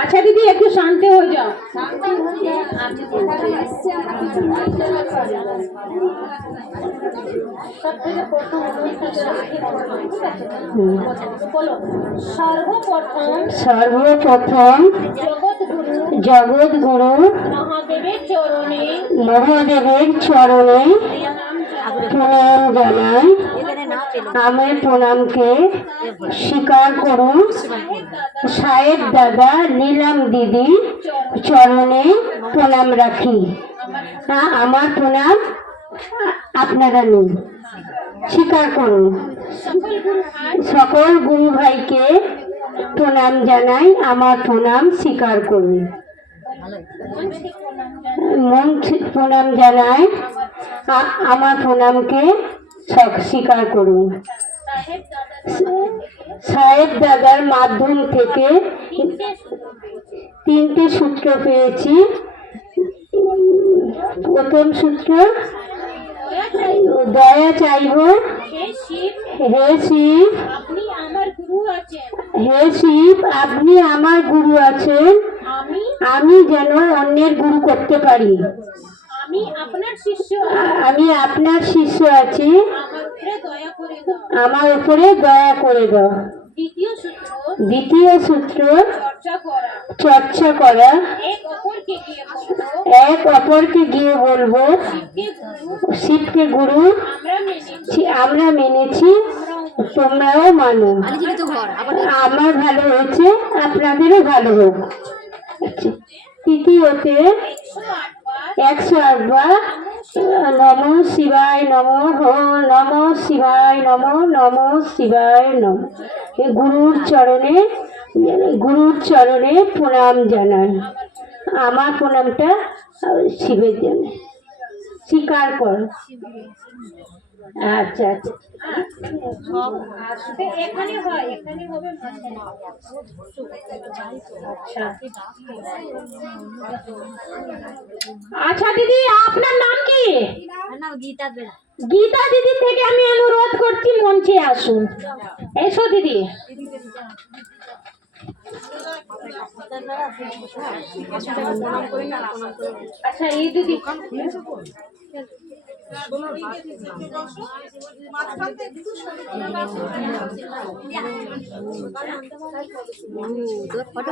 আচ্ছা দিদি একটু শান্ত হয়ে যাও। সর্বপ্রথম জগৎগুরু মহাদেবের চরণে প্রণাম জানাই। আমার প্রণামকে স্বীকার করুন। সাহেব দাদা, নীলাম দিদি চরণে প্রণাম রাখি। আমার প্রণাম আপনারা নিন, স্বীকার করুন। সকল গুরু ভাইকে প্রণাম জানাই, আমার প্রণাম স্বীকার করুন। মন প্রণাম জানাই, আমার প্রণামকে স্বীকার করুন। সাহেব দাদার মাধ্যম থেকে 3টে সূত্র পেয়েছি। প্রথম সূত্র, দয়া চাইব। হে শিব, হে শিব আপনি আমার গুরু আছেন, আমি যেন অন্যের গুরু করতে পারি। আমি আপনার শিষ্য আছি, আমার উপরে দয়া করে দাও। দ্বিতীয় সূত্র, চর্চা করা। এক অপরকে গিয়ে বলবো শিবকে গুরু আমরা মেনেছি, তোমরাও মানো। আমার ভালো হয়েছে, আপনাদেরও ভালো হোক। তৃতীয়তে 108 বার নম শিবায় নম, নম শিবায় নম, নম শিবায় নম। গুরুর চরণে প্রণাম জানাই। আমার প্রণামটা শিবের জন্য স্বীকার কর। আচ্ছা আচ্ছা, আচ্ছা দিদি আপনার নাম কি? গীতা দিদি থেকে আমি অনুরোধ করছি মঞ্চে আসুন। এসো দিদি। আচ্ছা এই দিদি ফটো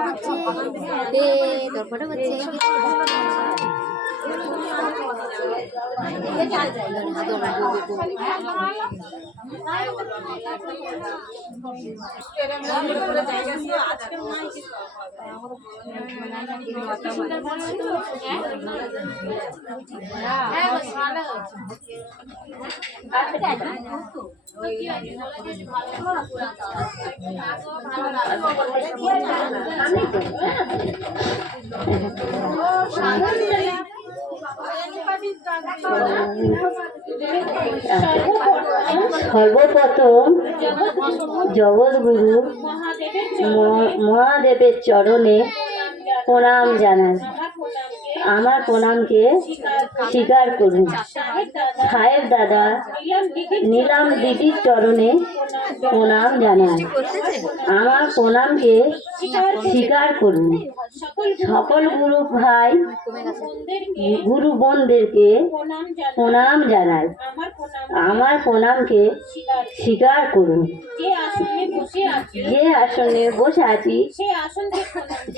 সর্বপ্রথম জগৎগুরু মহাদেবের চরণে প্রণাম জানাই। আমার প্রণামকে স্বীকার করুন। সাহেব দাদা নীলাম দিদির চরণে প্রণাম জানাই। আমার প্রণামকে স্বীকার করুন। সকল গুরু ভাই গুরু বোনদেরকে প্রণাম জানাই। আমার প্রণামকে স্বীকার করুন। যে আসনে বসে আছি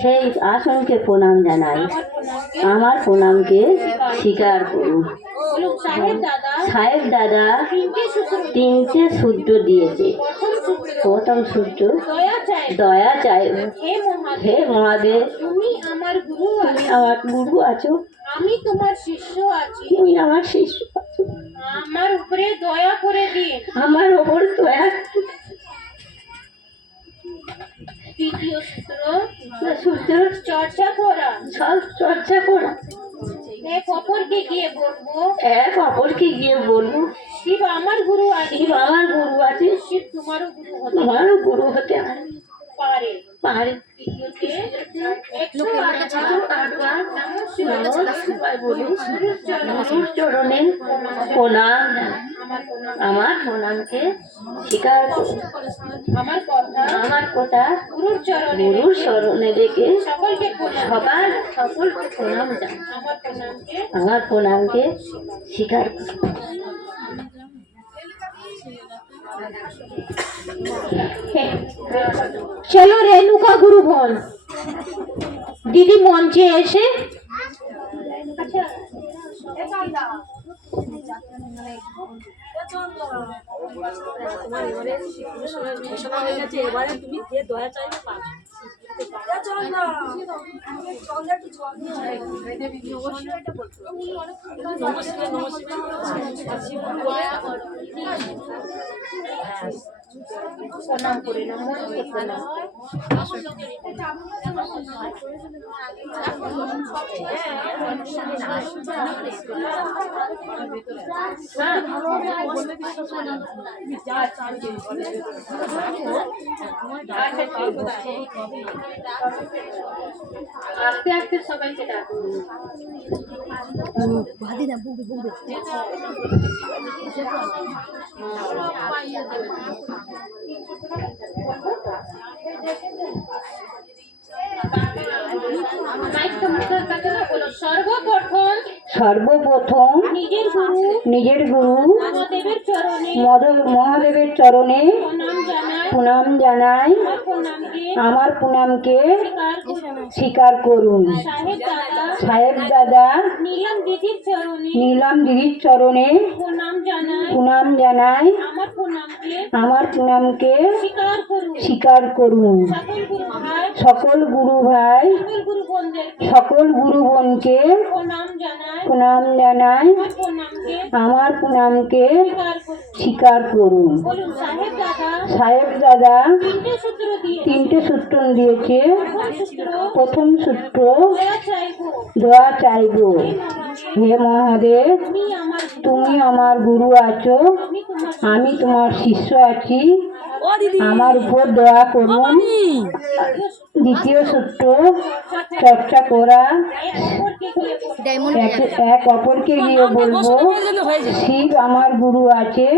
সেই আসনকে প্রণাম জানাই। আমার প্রণামকে স্বীকার করুন। সাহেব দাদা 3টে সূত্র দিয়েছে। প্রথম সূত্র, দয়া চাই। হে মহাদেব, তুমি আমার গুরু আছো, আমি তোমার শিষ্য আছি, তুমি আমার শিষ্য আছো, আমার উপরে দয়া করে দিন। আমার ওপর দয়া। তৃতীয় সূত্র, চর্চা করা। সব চর্চা করা। এক অপরকে গিয়ে বলবো শিব আমার গুরু আছে, শিব আমার গুরু আছে, শিব তোমারও গুরু হতে তোমারও গুরু হতে পারে। পারে। গুরুর চরণে প্রণাম। আমার প্রণামকে স্বীকার করুন। আমার কথা গুরুর চরণে রেখে সকলকে প্রণাম জানাই। আমার প্রণামকে স্বীকার করুন। চলো রেণুকা গুরু বোন দিদি মঞ্চে এসে তোমার এবারে ঘোষণা হয়ে গেছে, এবারে তুমি যে দয়া চাইবে পাবে। নমস্কার প্রণাম করে নাও। আস্তে আস্তে সবাইকে ডাকুন। সর্বপ্রথম নিজের গুরু মহাদেবের চরণে প্রণাম জানাই। আমার প্রণামকে স্বীকার করুন। সাহেব দাদা নীলাম দিদির চরণে প্রণাম জানাই। আমার প্রণামকে স্বীকার করুন। সকল গুরু ভাই সকল গুরু বোনকে প্রণাম জানাই। আমার প্রণামকে স্বীকার করুন। সাহেব দাদা 3টে সূত্র দিয়েছে। প্রথম সূত্র, দয়া চাইব। হে মহাদেব, তুমি আমার গুরু আছো, আমি তোমার শিষ্য আছি, আমার উপর দয়া করুন। দ্বিতীয় সূত্র, চর্চা করা। এক অপরকে গিয়ে বলবো শিব আমার গুরু আছে,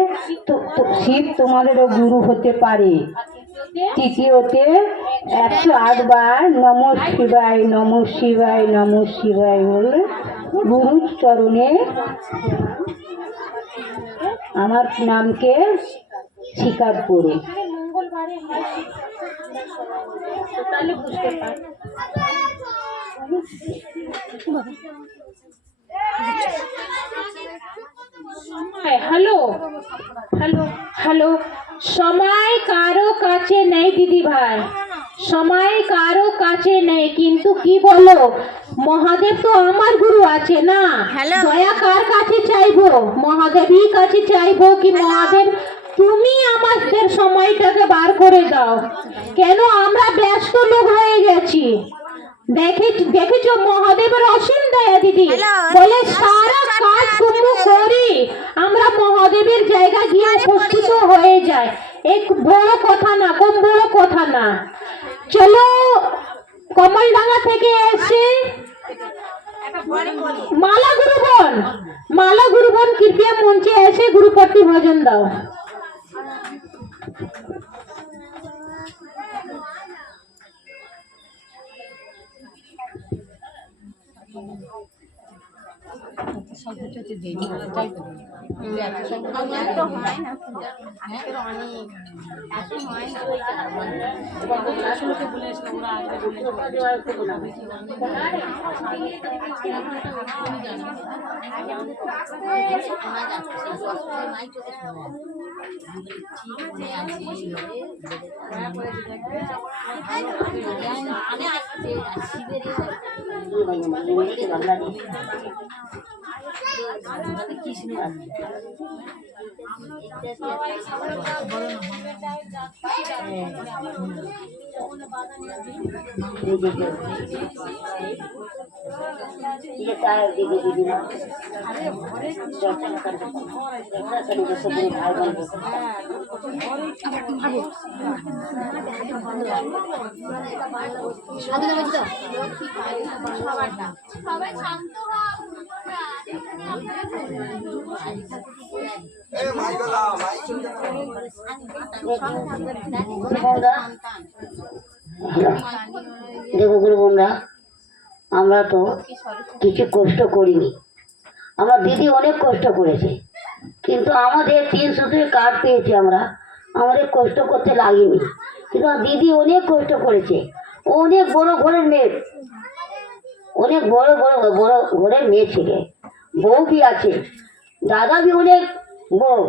শিব তোমাদেরও গুরু হতে পারে। তৃতীয়তে 108 বার নমঃ শিবায় নমঃ শিবায় নমঃ শিবায় বলে গুরুর চরণে আমার নামকে স্বীকার করুন। মঙ্গলবারে তাহলে বুঝতে পার। হ্যালো হ্যালো হ্যালো, সময় কারো কাছে নেই দিদি ভাই, সময় কারো কাছে নেই, কিন্তু কি বলো, মহাদেব তো আমার গুরু আছে না, দয়া কার কাছে চাইবো, মহাদেবই কাছে চাইবো কি মহাদেব তুমি আমাদের সময়টাকে বার করে দাও, কেন আমরা ব্যস্ত লোক হয়ে গেছি। দেখেছো মহাদেবের অসীম দয়া দিদি, বলে সারা কাজ কর্ম করি আমরা মহাদেবের জায়গা গিয়ে উপস্থিত হয়ে যায়, এক বড় কথা না, কম বড় কথা না। চলো কমলডাঙ্গা থেকে এসে মালা গুরুবন কৃপয়া মঞ্চে এসে গুরুপতি ভজন দাও। দেখো গুরু বোনরা, আমরা তো কিছু কষ্ট করিনি, আমার দিদি অনেক কষ্ট করেছে, কিন্তু আমাদের 3 সূত্রে কার্ড পেয়েছি আমরা, আমাদের কষ্ট করতে লাগেনি, কিন্তু আমার দিদি অনেক কষ্ট করেছে, ও অনেক বড় ঘরের মেয়ে, অনেক বড় বড় বড় ঘরের মেয়ে ছেলে, বউ भी আছে, দাদা भी অনেক বড়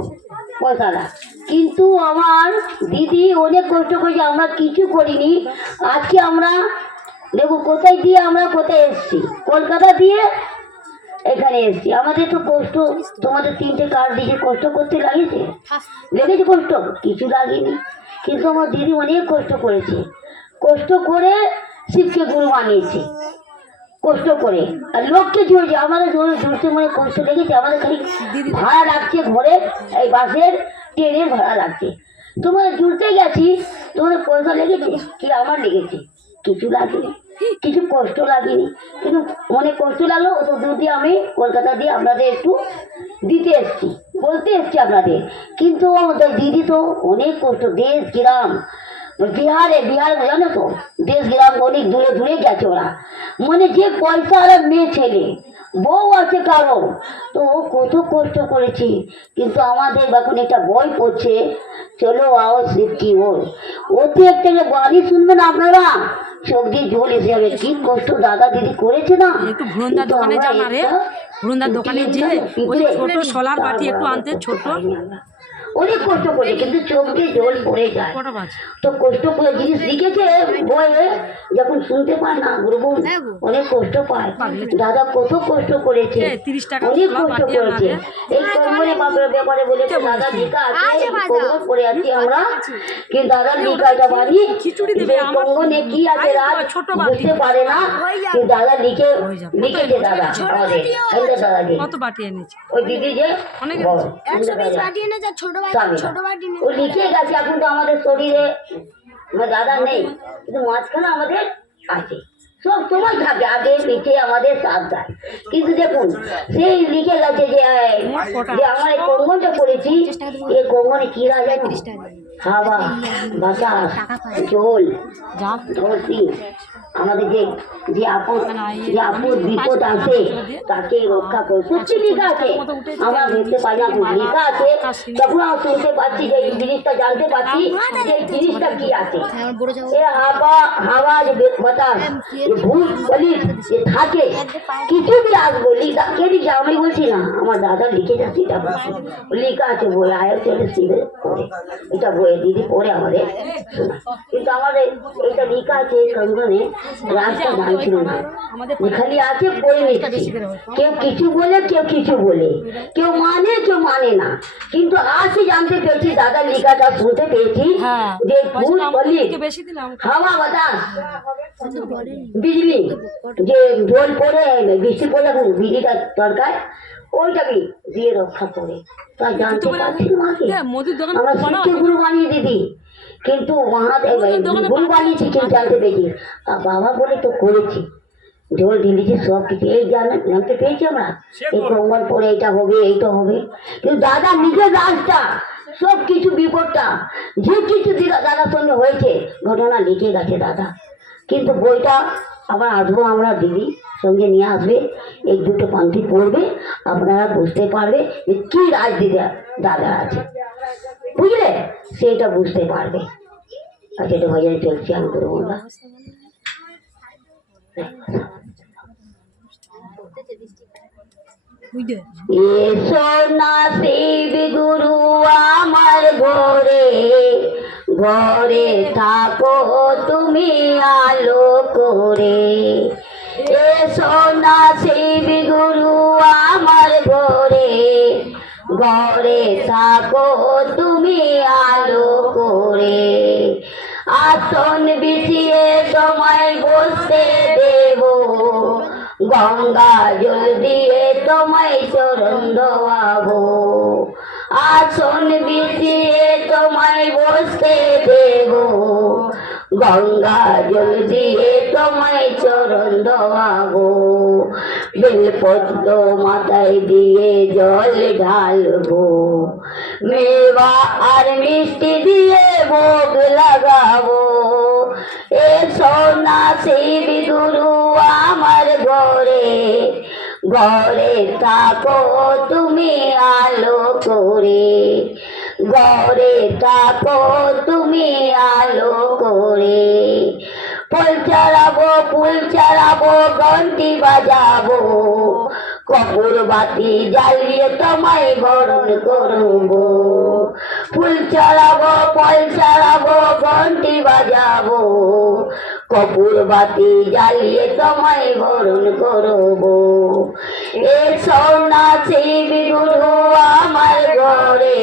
পয়সাটা, কিন্তু আমার দিদি অনেক কষ্ট করেছে, আমরা কিছু করিনি। আজকে আমরা দেখো কোথায় দিয়ে আমরা কোথায় এসেছি, কলকাতা দিয়ে এখানে এসেছি, আমাদের তো কষ্ট, তোমাদের 3টে কার্ড দিয়ে কষ্ট করতে লেগেছে কষ্ট কিছু লাগেনি, কিন্তু আমার দিদি অনেক কষ্ট করেছে, কষ্ট করে শিবকে গুরু বানিয়েছে, কষ্ট করে, আর লোককে জুড়েছে, আমাদের জুড়তে মানে কষ্ট লেগেছে, আমাদের খালি ভাড়া লাগছে ঘরে, এই বাসের ট্রেনের ভাড়া লাগছে, তোমাদের জুড়তে গেছি, তোমাদের পয়সা লেগেছে কি আমার লেগেছে, কিছু লাগেনি, কিছু কষ্ট লাগেনি, কিন্তু অনেক কষ্ট লাগলো, তো দুধ দিয়ে আমি কলকাতা দিয়ে আপনাদের একটু দিতে এসছি, বলতে এসছি আপনাদের, কিন্তু আমাদের দিদি তো অনেক কষ্ট, দেশ গ্রাম বিহারে জানো তো, দেশ গ্রাম অনেক দূরে দূরে গেছে ওরা, মানে যে পয়সা আর মেয়ে ছেলে বউ আছে কারো, তো ও কত কষ্ট করেছি, কিন্তু আমাদের এখন একটা বই পড়ছে, চলো আও শিবকি ওর, ওতে একটা যে গাড়ি শুনবেন আপনারা, চোখ দিয়ে জল এসে যাবে, কি কষ্ট দাদা দিদি করেছে না। একটু ভুরুন্দার দোকানে যান, আরে ভুরুন্দার দোকানে যে ওই ছোট সোলার বাটি একটু আনতে, ছোট অনেক কষ্ট করে, কিন্তু চোখ দিয়ে জল পড়ে যায়, তো কষ্ট করে জিনিস লিখেছে বইয়ে, যখন শুনতে পায় না গুরু অনেক কষ্ট পায়, দাদা কত কষ্ট করেছে, অনেক কষ্ট করেছে, এই কর্মরে বাপের ব্যাপারে বলেছে দাদা লেখা আছে, কর্ম করে আছি আমরা, কিন্তু দাদার লেখাটা বাড়ি কর্মনে কি আছে রাত বুঝতে পারে না, কিন্তু দাদা লিখেছে দাদা আমাদের, দাদাকে ওই দিদি যে ও লিখে গেছে, এখন তো আমাদের শরীরে দাদা নেই, কিন্তু মাঝখানে আমাদের আছে, সব সময় থাকে, আগে পিঠে আমাদের সাথ দেয়, কিন্তু দেখুন সেই লিখে গেছে যে আমার এই কঙ্গনটা করেছি, এই কঙ্গনে কি রাজা হাওয়া বাতাস জল ধরতি আমাদের যে আপদ বিপদ আছে তাকে রক্ষা করে। সত্যি লেখা আছে, আমরা বুঝতে পারি না, লেখা আছে। তখন আমরা শুনতে পাচ্ছি যে এই জিনিসটা, জানতে পারছি যে এই জিনিসটা কি আছে। এ হাওয়া যে বাতাস, যে ভূত বলিস যে থাকে, কিছু বি আসবো কে লিখে আমি বলছি না, আমার দাদা লিখে যাচ্ছি, এটা লেখা আছে বই, আয় চলে শিবের পড়ে, এটা বইয়ে দিদি পড়ে আমাদের শোনা। কিন্তু আমাদের এটা লেখা আছে কঙ্গনে, রাস্তা জানছিল না, খালি আছে পড়ে নিচ্ছি। কেউ কিছু বলে, কেউ কিছু বলে, কেউ মানে না, কিন্তু আজই জানতে পেরেছি, দাদা লেখাটা শুনতে পেয়েছি যে ভূত বলি, হাওয়া বাতাস, বিজলি, যে জল পড়ে বৃষ্টি পড়লে বিজলিটা দরকার, ওইটাকে দিয়ে রক্ষা করে। তা জানতে পারছি মাকে, আমরা শিখকে গুরু বানিয়ে দিদি, কিন্তু গুরু বানিয়েছি, কিন্তু জানতে পেরেছি বাবা বলে তো করেছি, ঝোল ঢিলেছি সব কিছু, এই জানতে পেরেছি আমরা, এই কঙ্গন পরে এইটা হবে, এইটা হবে। কিন্তু দাদা নিজের রাজটা, সব কিছু বিপদটা যে কিছু দাদার সঙ্গে হয়েছে ঘটনা লিখে গেছে দাদা। কিন্তু বইটা আবার আসবো আমরা, দিদি সঙ্গে নিয়ে আসবে, এই দুটো পান্থি পড়বে, আপনারা বুঝতে পারবে যে কি রাজদিদি দাদা আছে, বুঝলে, সেটা বুঝতে পারবে। আচ্ছা, এটা ভজনে চলছে, আমি করবো না। এসো না শিব গুরু আমার ঘরে, ঘরে থাকো তুমি আলো করে। এসো না শিব গুরু আমার ঘরে, ঘরে থাকো তুমি আলো করে। আসন বিছিয়ে তোমায় বসতে দেব, গঙ্গা জল দিয়ে তোমায় চরণ ধোয়াবো। আসন বিছিয়ে তোমায় বসতে দেব, গঙ্গা জল দিয়ে তোমায় চরণ ধোয়াবো। বেলপত্র মাথায় দিয়ে জল ঢালবো, মেওয়া আর মিষ্টি দিয়ে ভোগ লাগাবো। এসো না শিব গুরু আমার ঘরে, ঘরে থাকো তুমি আলো করে। ঘরে থাকো তুমি আলো করে। ফুল চড়াবো ঘন্টি বাজাবো, কপুর বাতি জ্বালিয়ে তোমায় বরণ করবো। ফুল চড়াবো ঘন্টি বাজাবো, কপুর বাতি জ্বালিয়ে তোমায় বরণ করবো। এসো না শিব গুরু আমার ঘরে,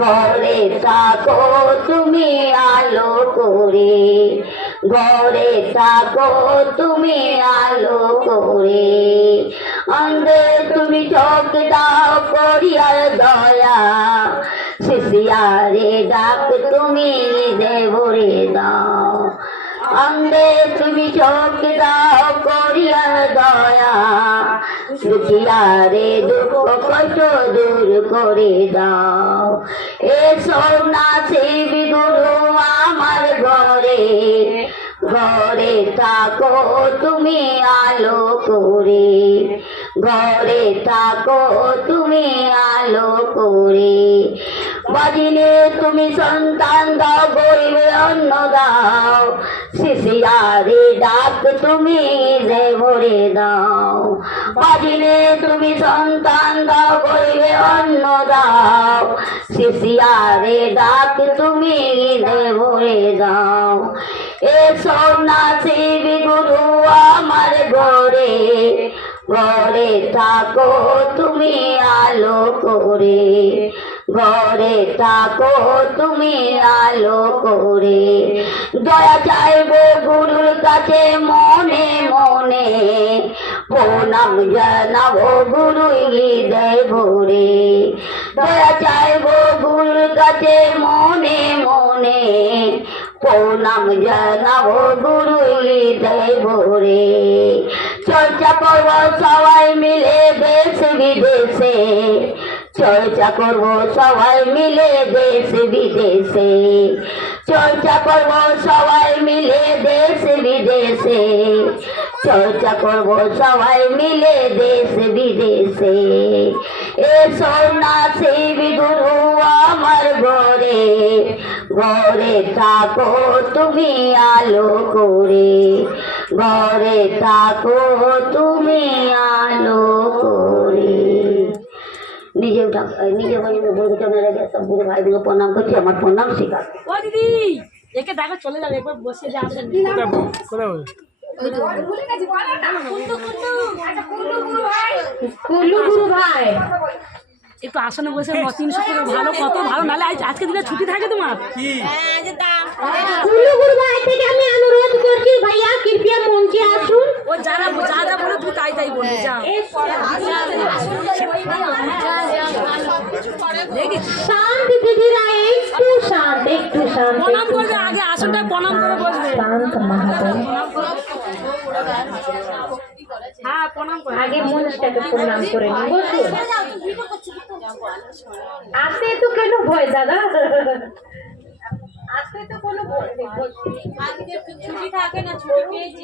ঘরে থাকো তুমি আলো করে। ঘরে থাকো তুমি আলো করে। অন্ধে তুমি চোখ দাও করিয়ার দয়া, শিশিয়ারে ডাক তুমি দেবরে দাও। অন্ধে তুমি চোখ দাও করিয়ার দয়া, শিশিয়ারে দুঃখ কষ্ট দূর করে দাও। এসো না শিব গুরু আমার ঘরে, ঘরে থাকো তুমি আলো করে। ঘরে থাকো তুমি আলো করে। বাজিলে তুমি সন্তান দাও, গরিবে অন্ন দাও, শিশিয়ারে ডাক তুমি দেবরে দাও। বাজিলে তুমি সন্তান দাও, গরিবে অন্ন দাও, শিশিয়ারে ডাক তুমি দেবরে দাও। এসো না শিব গুরু আমার ঘরে, ঘরে থাকো তুমি আলো করে। ঘরে থাকো তুমি আলো করে। দয়া চাইবো গুরুর কাছে মনে মনে, প্রণাম জানাবো গুরু হৃদয় ভরে। দয়া চাইবো গুরুর কাছে মনে মনে, প্রণাম জানাবো গুরু হৃদয় ভরে। চর্চা করবো সবাই মিলে দেশ বিদেশে, চর্চা করবো সবাই মিলে দেশ বিদেশে। চর্চা করব সবাই মিলে দেশ বিদেশে, চর্চা করব সবাই মিলে দেশ বিদেশে। এসো না শিব গুরু আমার ঘরে, ঘরে থাকো তুমি আলো করে, ঘরে থাকো তুমি আলো করে। নিজে নিজে গুরুজনের রেখে সব গুরু ভাইগুলো প্রণাম করছি, আমার প্রণাম স্বীকার। ও দিদি একে দেখো চলে যাবে, একবার বসে যে আসেন। কুল্লু গুরু ভাই, একটু আসনে বসে 300 করে ভালো, কত ভালো, নালে আজকে দিনে ছুটি থাকে তোমার। কুল্লু গুরু ভাই থেকে আমি অনুরোধ করছি ভাইয়া কৃপয়া মঞ্চে আসুন। ও যারা যা যা বলে তুই তাই তাই বলবি, যা। শান্ত দিদিরা, একটু শান্ত, একটু শান্ত, প্রণাম করবে আগে, আসনটা প্রণাম করে বসবে। শান্ত মহাদেব, হ্যাঁ প্রণাম করে। আগে মনটাকে প্রণাম করে নিন, বসুন। আসতে তো কেন ভয় দাদা, আসতে তো কোনো ভয় নেই, বসুন। ছুটি থাকে না, ছুটি পেয়েছি।